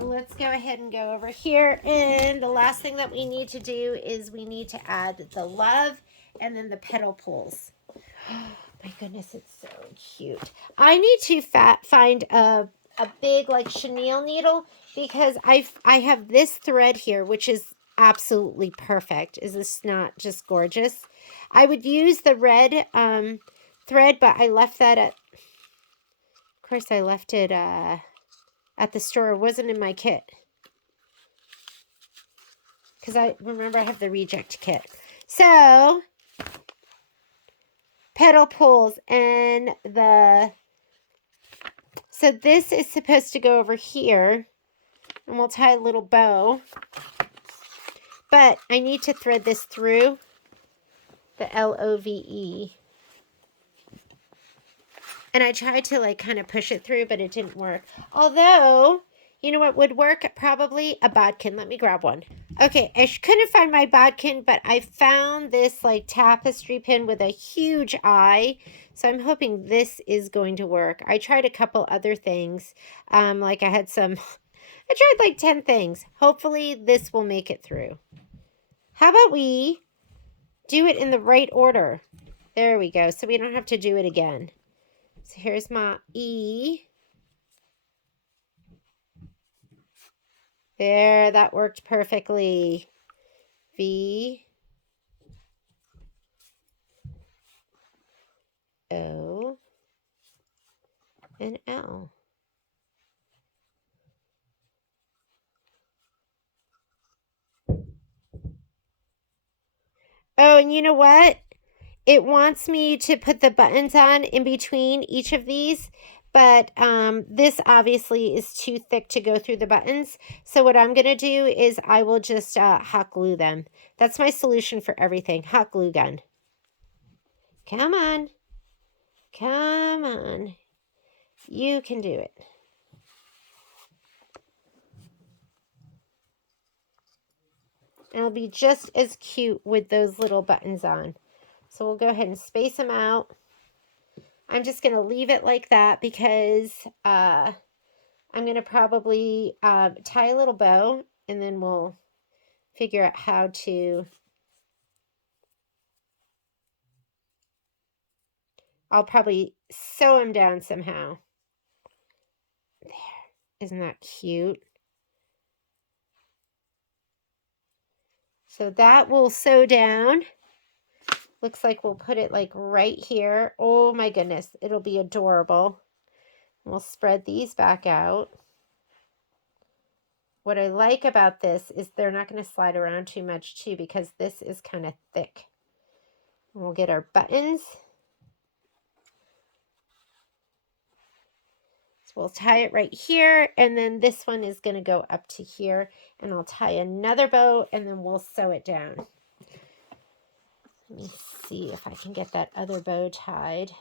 Let's go ahead and go over here. And the last thing that we need to do is we need to add the love and then the petal pulls. Oh, my goodness, it's so cute. I need to find a a big like chenille needle because I have this thread here, which is absolutely perfect. Is this not just gorgeous? I would use the red thread, but I left that at, of course I left it at the store. It wasn't in my kit. Because I remember I have the reject kit. So, petal pulls and so this is supposed to go over here. And we'll tie a little bow. But I need to thread this through the LOVE. And I tried to like kind of push it through, but it didn't work. Although, you know what would work? Probably a bodkin. Let me grab one. Okay, I couldn't find my bodkin, but I found this like tapestry pin with a huge eye. So I'm hoping this is going to work. I tried a couple other things. Like I tried like 10 things. Hopefully this will make it through. How about we do it in the right order? There we go. So we don't have to do it again. So here's my E. There, that worked perfectly. V. O. And L. Oh, and you know what? It wants me to put the buttons on in between each of these, but this obviously is too thick to go through the buttons. So what I'm going to do is I will just hot glue them. That's my solution for everything. Hot glue gun. Come on. Come on. You can do it. And it'll be just as cute with those little buttons on. So we'll go ahead and space them out. I'm just going to leave it like that because I'm going to probably tie a little bow and then we'll figure out how to. I'll probably sew them down somehow. There. Isn't that cute? So that will sew down. Looks like we'll put it like right here. Oh my goodness, it'll be adorable. We'll spread these back out. What I like about this is they're not going to slide around too much too because this is kind of thick. We'll get our buttons. So we'll tie it right here, and then this one is going to go up to here, and I'll tie another bow, and then we'll sew it down. Let me see if I can get that other bow tied.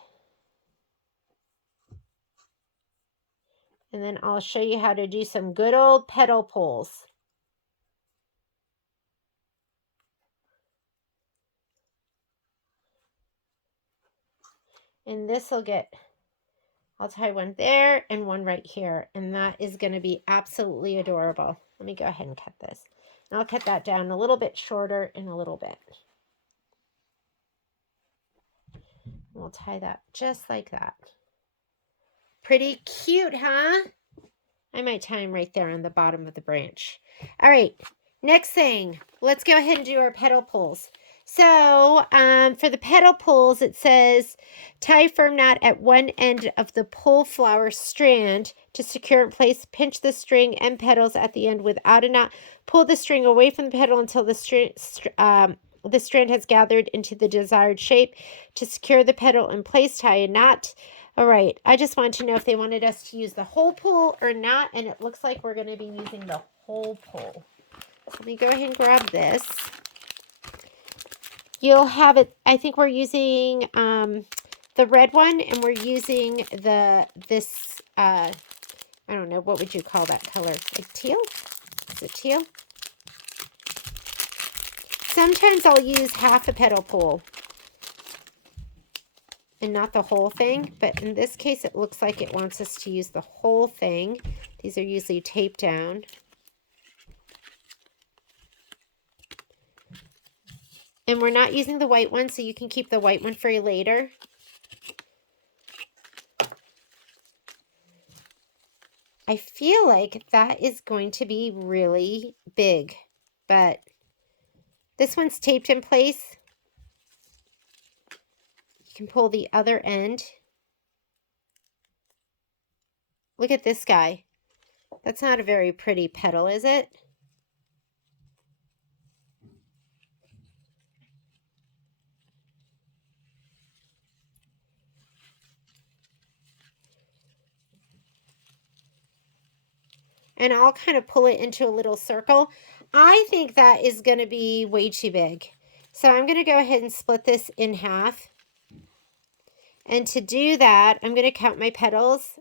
And then I'll show you how to do some good old petal pulls. And this will get, I'll tie one there and one right here. And that is going to be absolutely adorable. Let me go ahead and cut this. And I'll cut that down a little bit shorter in a little bit. We'll tie that just like that. Pretty cute, huh? I might tie them right there on the bottom of the branch. All right, next thing. Let's go ahead and do our petal pulls. So for the petal pulls, it says, tie a firm knot at one end of the pull flower strand to secure in place. Pinch the string and petals at the end without a knot. Pull the string away from the petal until the strand has gathered into the desired shape. To secure the petal in place, tie a knot. All right, I just wanted to know if they wanted us to use the whole pull or not, and it looks like we're going to be using the whole pull. So let me go ahead and grab this. You'll have it, I think we're using the red one, and we're using this, I don't know, what would you call that color? Like teal? Is it teal? Sometimes I'll use half a petal pull and not the whole thing, but in this case it looks like it wants us to use the whole thing. These are usually taped down. And we're not using the white one, so you can keep the white one for later. I feel like that is going to be really big, but this one's taped in place. You can pull the other end. Look at this guy. That's not a very pretty petal, is it? And I'll kind of pull it into a little circle. I think that is going to be way too big. So I'm going to go ahead and split this in half. And to do that, I'm going to count my petals.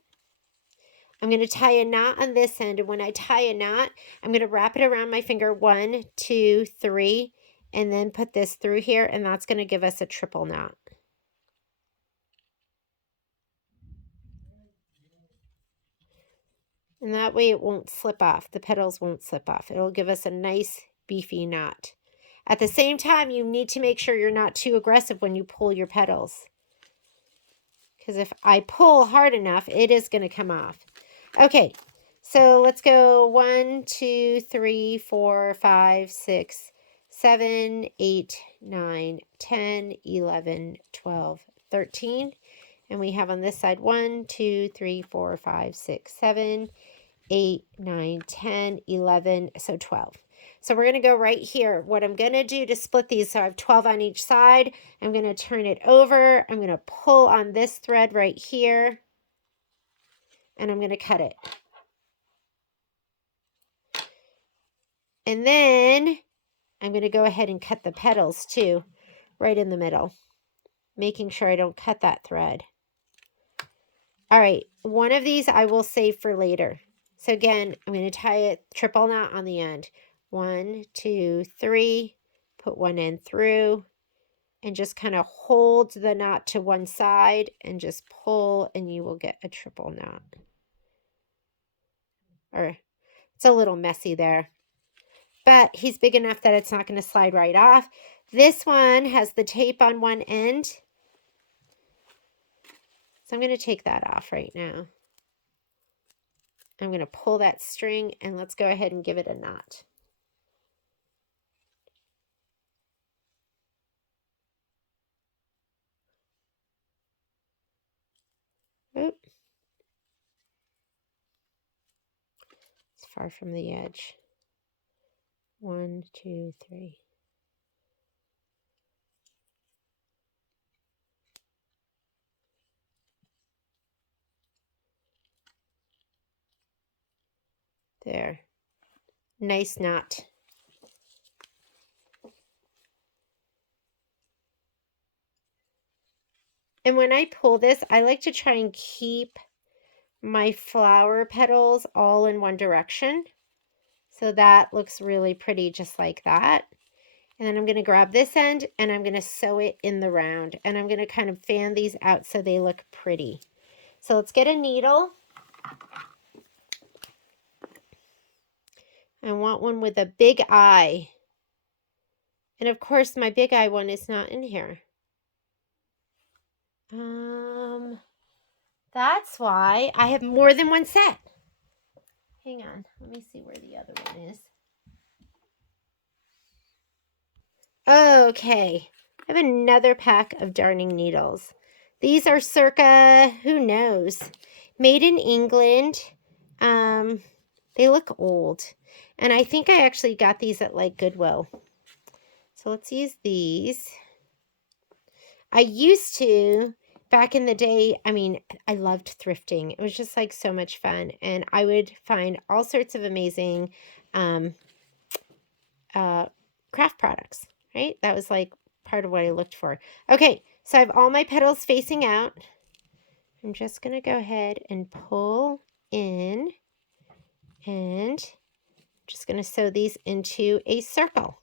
I'm going to tie a knot on this end. And when I tie a knot, I'm going to wrap it around my finger 1, 2, 3, and then put this through here. And that's going to give us a triple knot. And that way it won't slip off. The petals won't slip off. It'll give us a nice beefy knot. At the same time, you need to make sure you're not too aggressive when you pull your petals. Because if I pull hard enough, it is going to come off. Okay, so let's go 1, 2, 3, 4, 5, 6, 7, 8, 9, 10, 11, 12, 13. And we have on this side 1, 2, 3, 4, 5, 6, 7, 8, 9, 10, 11, so 12. So we're going to go right here. What I'm going to do to split these, so I have 12 on each side, I'm going to turn it over. I'm going to pull on this thread right here, and I'm going to cut it. And then I'm going to go ahead and cut the petals too, right in the middle, making sure I don't cut that thread. All right, one of these I will save for later. So again, I'm going to tie a triple knot on the end. 1, 2, 3, put one end through, and just kind of hold the knot to one side and just pull, and you will get a triple knot. Or it's a little messy there, but he's big enough that it's not going to slide right off. This one has the tape on one end, so I'm going to take that off right now. I'm going to pull that string, and let's go ahead and give it a knot. Oop. It's far from the edge. 1, 2, 3. There. Nice knot. And when I pull this, I like to try and keep my flower petals all in one direction. So that looks really pretty just like that. And then I'm going to grab this end and I'm going to sew it in the round. And I'm going to kind of fan these out so they look pretty. So let's get a needle. I want one with a big eye. And of course, my big eye one is not in here. That's why I have more than one set. Hang on, let me see where the other one is. Okay, I have another pack of darning needles. These are circa, who knows, made in England. They look old. And I think I actually got these at like Goodwill. So let's use these. I used to, back in the day, I mean, I loved thrifting. It was just like so much fun. And I would find all sorts of amazing craft products, right? That was like part of what I looked for. Okay, so I have all my petals facing out. I'm just going to go ahead and pull in, and I'm just going to sew these into a circle.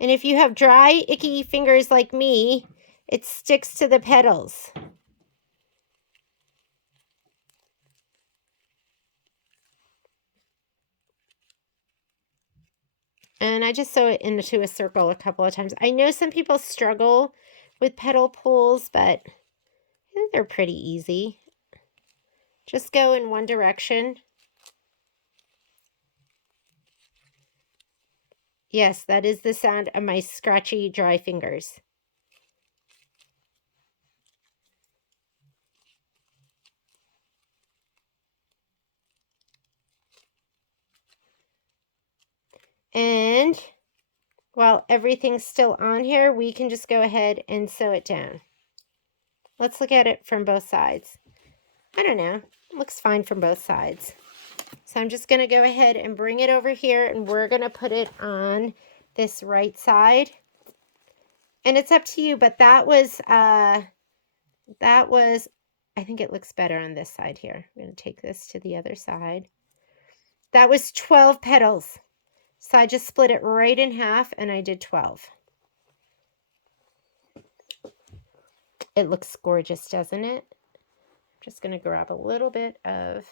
And if you have dry, icky fingers like me, it sticks to the petals. And I just sew it into a circle a couple of times. I know some people struggle with petal pulls, but I think they're pretty easy. Just go in one direction. Yes, that is the sound of my scratchy, dry fingers. And while everything's still on here, we can just go ahead and sew it down. Let's look at it from both sides. I don't know. It looks fine from both sides. So I'm just going to go ahead and bring it over here, and we're going to put it on this right side. And it's up to you, but that was, I think it looks better on this side here. I'm going to take this to the other side. That was 12 petals. So I just split it right in half, and I did 12. It looks gorgeous, doesn't it? I'm just going to grab a little bit of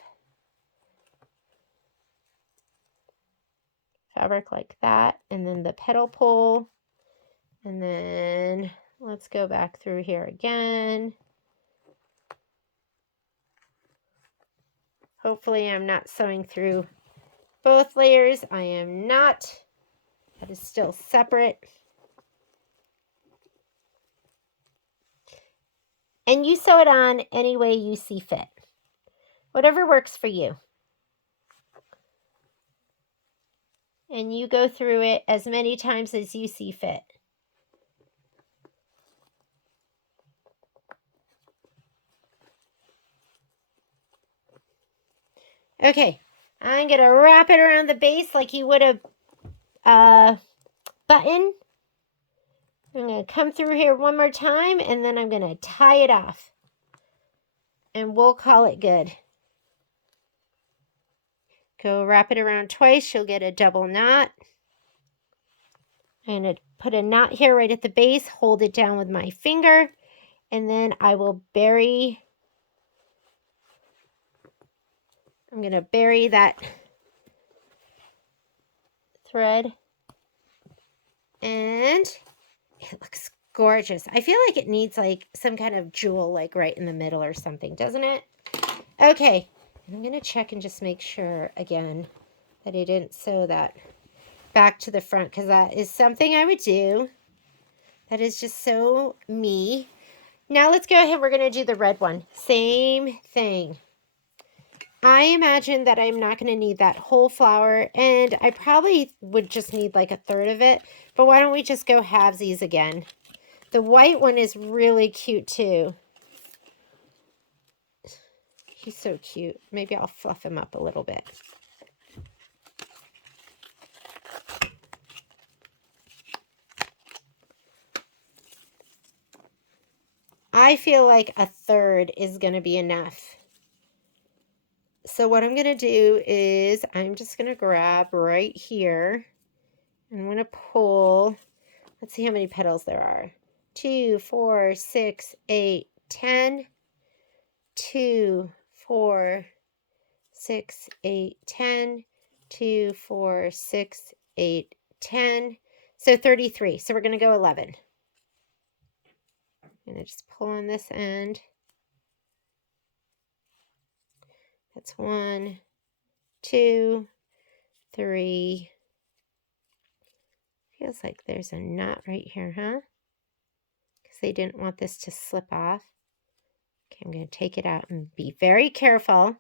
fabric like that, and then the petal pull, and then let's go back through here again. Hopefully I'm not sewing through both layers. I am not. That is still separate. And you sew it on any way you see fit. Whatever works for you. And you go through it as many times as you see fit. Okay, I'm going to wrap it around the base like you would a button. I'm going to come through here one more time, and then I'm going to tie it off. And we'll call it good. Go wrap it around twice. You'll get a double knot. I'm going to put a knot here right at the base, hold it down with my finger, and then I will bury. I'm going to bury that thread, and it looks gorgeous. I feel like it needs like some kind of jewel like right in the middle or something, doesn't it? Okay, I'm going to check and just make sure again that I didn't sew that back to the front, because that is something I would do. That is just so me. Now let's go ahead. We're going to do the red one. Same thing. I imagine that I'm not going to need that whole flower, and I probably would just need like a third of it, but why don't we just go halvesies again? The white one is really cute too. He's so cute. Maybe I'll fluff him up a little bit. I feel like a third is going to be enough. So what I'm going to do is I'm just going to grab right here. I'm going to pull. Let's see how many petals there are. 2, 4, 6, 8, 10. 2, 4, 6, 8, 10. 2, 4, 6, 8, 10. So 33. So we're going to go 11. I'm going to just pull on this end. That's 1, 2, 3. Feels like there's a knot right here, huh? Because they didn't want this to slip off. Okay, I'm going to take it out and be very careful.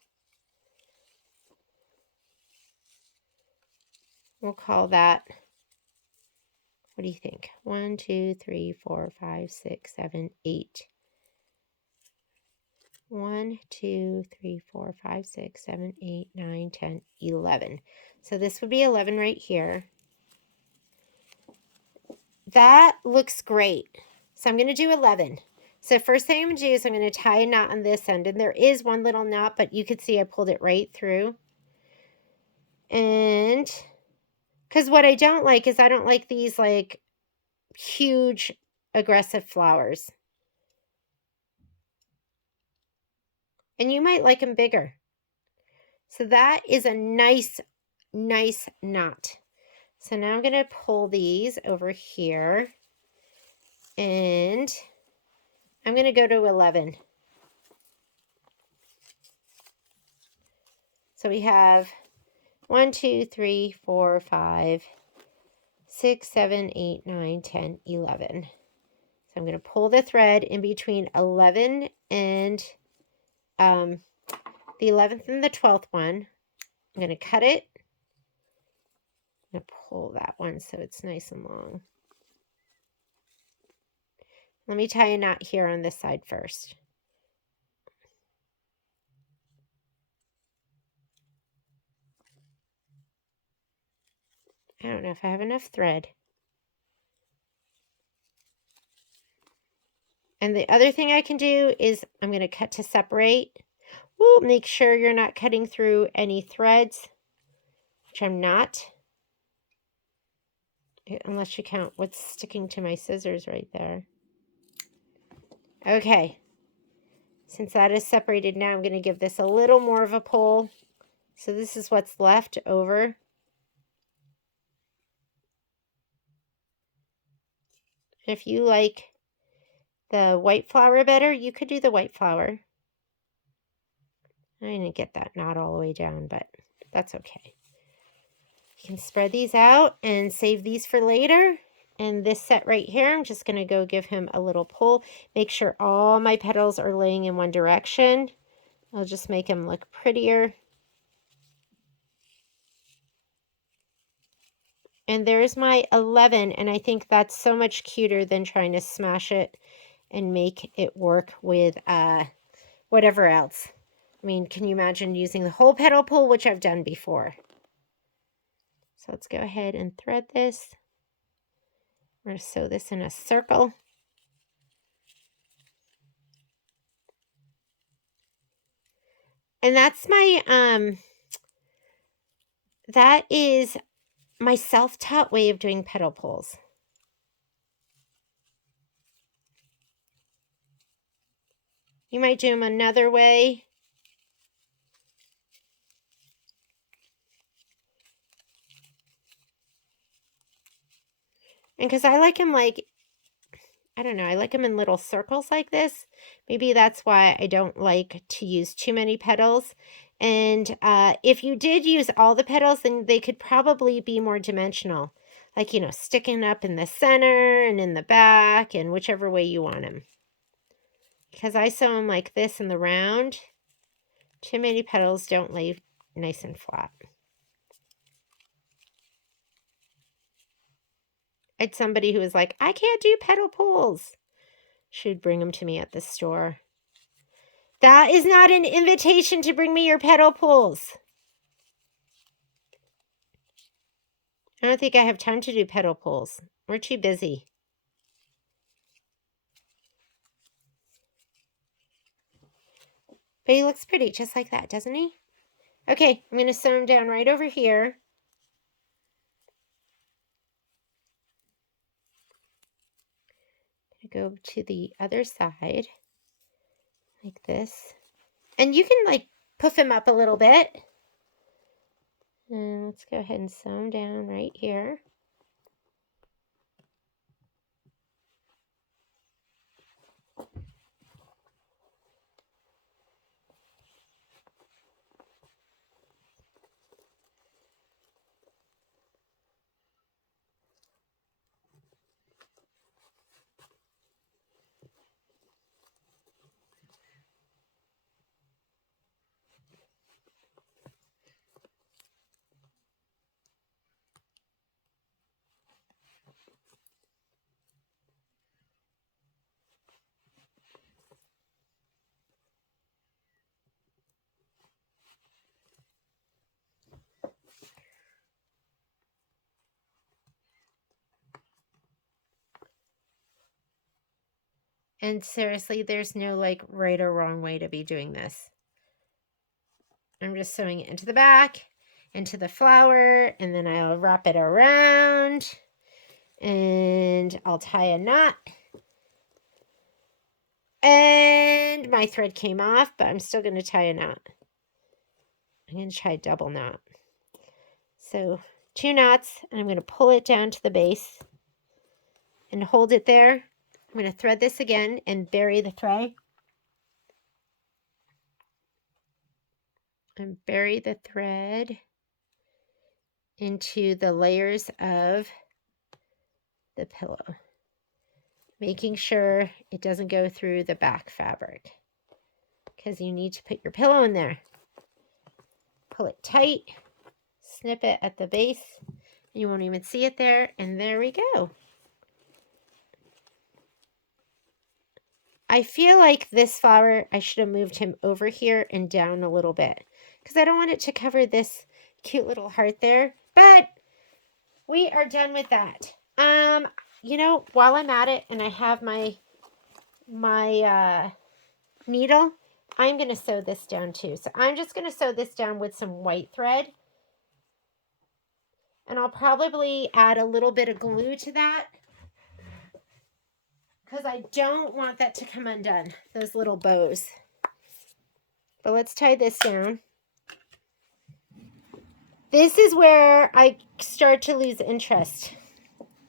We'll call that, what do you think? 1, 2, 3, 4, 5, 6, 7, 8. 1, 2, 3, 4, 5, 6, 7, 8, 9, 10, 11. So this would be 11 right here. That looks great. So I'm going to do 11. So first thing I'm going to do is I'm going to tie a knot on this end. And there is one little knot, but you could see I pulled it right through. And because what I don't like is I don't like these like huge aggressive flowers. And you might like them bigger. So that is a nice knot. So now I'm going to pull these over here, and I'm going to go to 11. So we have 1, 2, 3, 4, 5, 6, 7, 8, 9, 10, 11. So I'm going to pull the thread in between 11 and the 11th and the 12th one. I'm going to cut it. I'm going to pull that one so it's nice and long. Let me tie a knot here on this side first. I don't know if I have enough thread. And the other thing I can do is I'm going to cut to separate. Ooh, make sure you're not cutting through any threads, which I'm not. Unless you count what's sticking to my scissors right there. Okay. Since that is separated now, I'm going to give this a little more of a pull. So this is what's left over. If you like the white flower better, you could do the white flower. I didn't get that knot all the way down, but that's okay. You can spread these out and save these for later. And this set right here, I'm just going to go give him a little pull. Make sure all my petals are laying in one direction. I'll just make him look prettier. And there's my 11, and I think that's so much cuter than trying to smash it and make it work with whatever else. I mean, can you imagine using the whole petal pull, which I've done before? So let's go ahead and thread this. We're going to sew this in a circle. And that's my, that is my self-taught way of doing petal pulls. You might do them another way. And because I like them like, I don't know, I like them in little circles like this. Maybe that's why I don't like to use too many petals. And if you did use all the petals, then they could probably be more dimensional. Like, you know, sticking up in the center and in the back and whichever way you want them. Because I sew them like this in the round. Too many petals don't lay nice and flat. I had somebody who was like, I can't do petal pulls. She'd bring them to me at the store. That is not an invitation to bring me your petal pulls. I don't think I have time to do petal pulls. We're too busy. But he looks pretty just like that, doesn't he? Okay, I'm going to sew him down right over here. I'm going to go to the other side like this. And you can like puff him up a little bit. And let's go ahead and sew him down right here. And seriously, there's no like right or wrong way to be doing this. I'm just sewing it into the back, into the flower, and then I'll wrap it around and I'll tie a knot. And my thread came off, but I'm still going to tie a knot. I'm going to try a double knot. So 2 knots, and I'm going to pull it down to the base and hold it there. I'm going to thread this again and bury the thread. And bury the thread into the layers of the pillow, making sure it doesn't go through the back fabric because you need to put your pillow in there. Pull it tight, snip it at the base, and you won't even see it there, and there we go. I feel like this flower, I should have moved him over here and down a little bit because I don't want it to cover this cute little heart there, but we are done with that. You know, while I'm at it and I have my needle, I'm going to sew this down too. So I'm just going to sew this down with some white thread. And I'll probably add a little bit of glue to that because I don't want that to come undone, those little bows. But let's tie this down. This is where I start to lose interest.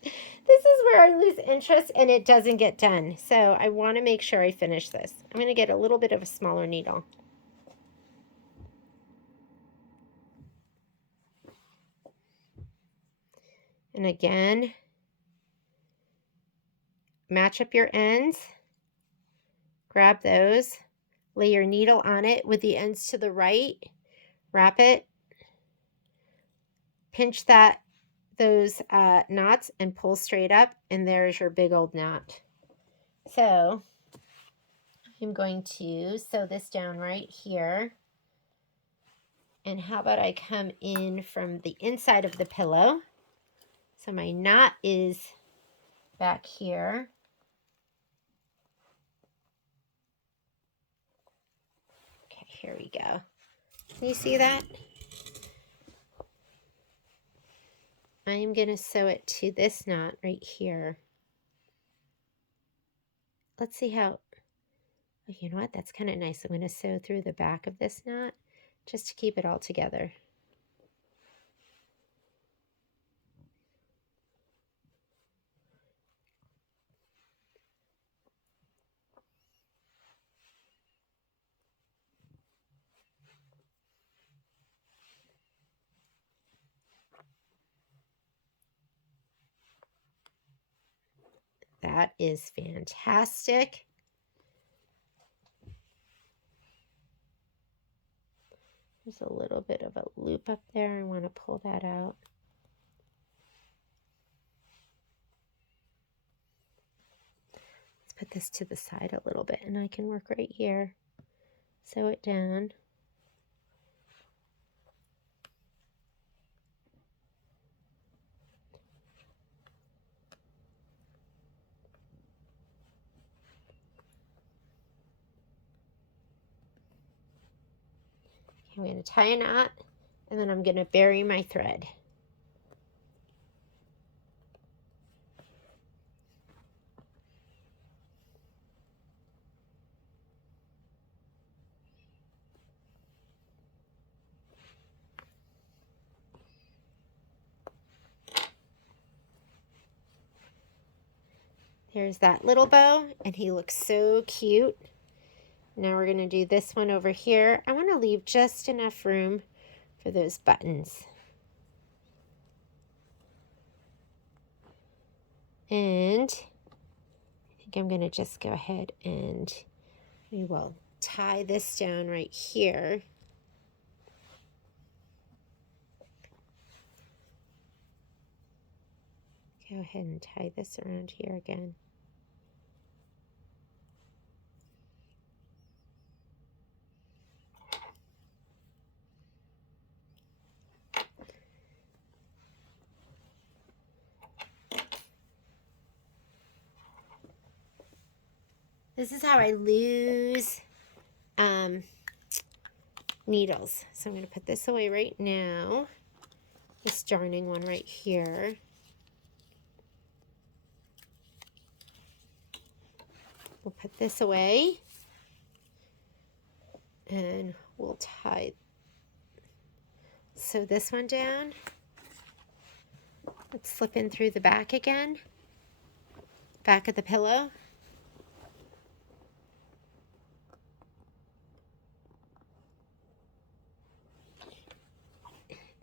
This is where I lose interest and it doesn't get done. So I want to make sure I finish this. I'm going to get a little bit of a smaller needle. And again, match up your ends. Grab those. Lay your needle on it with the ends to the right. Wrap it. Pinch those knots and pull straight up, and there's your big old knot. So I'm going to sew this down right here. And how about I come in from the inside of the pillow? So my knot is back here. Okay, here we go. Can you see that? I am going to sew it to this knot right here. Let's see how, oh, you know what? That's kind of nice. I'm going to sew through the back of this knot just to keep it all together. That is fantastic. There's a little bit of a loop up there. I want to pull that out. Let's put this to the side a little bit and I can work right here. Sew it down. I'm going to tie a knot and then I'm going to bury my thread. There's that little bow and he looks so cute. Now we're going to do this one over here. I want to leave just enough room for those buttons. And I think I'm going to just go ahead and we will tie this down right here. Go ahead and tie this around here again. This is how I lose needles. So I'm going to put this away right now. This darning one right here. We'll put this away. And we'll sew this one down. Let's slip in through the back again. Back of the pillow.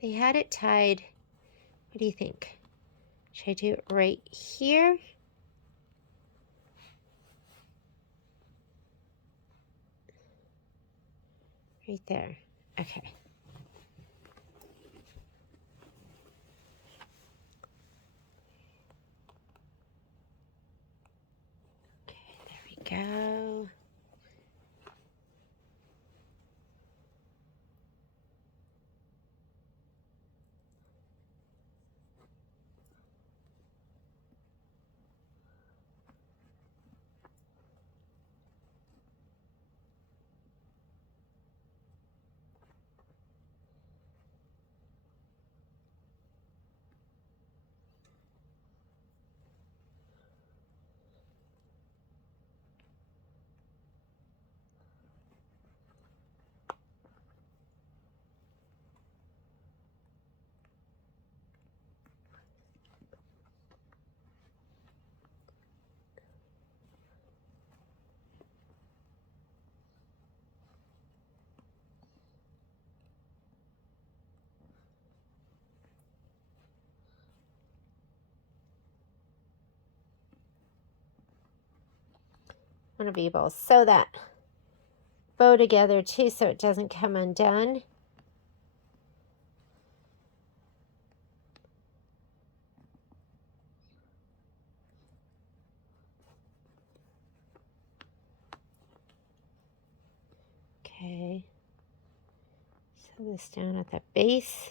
They had it tied. What do you think? Should I do it right here? Right there. Okay. Okay, there we go. I'm going to be able to sew that bow together too so it doesn't come undone. Okay. Sew this down at the base.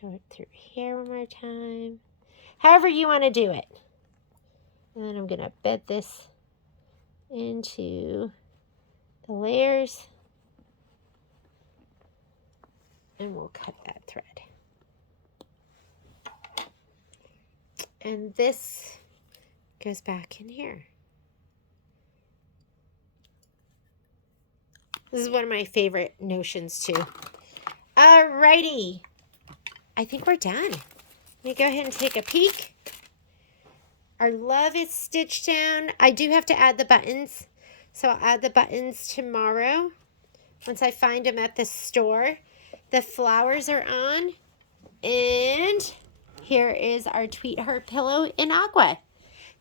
Sew it through here one more time. However you want to do it. And then I'm going to bed this into the layers. And we'll cut that thread. And this goes back in here. This is one of my favorite notions too. Alrighty. I think we're done. Let me go ahead and take a peek. Our love is stitched down. I do have to add the buttons. So I'll add the buttons tomorrow once I find them at the store. The flowers are on. And here is our Tweetheart pillow in aqua.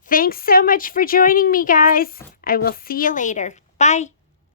Thanks so much for joining me, guys. I will see you later. Bye.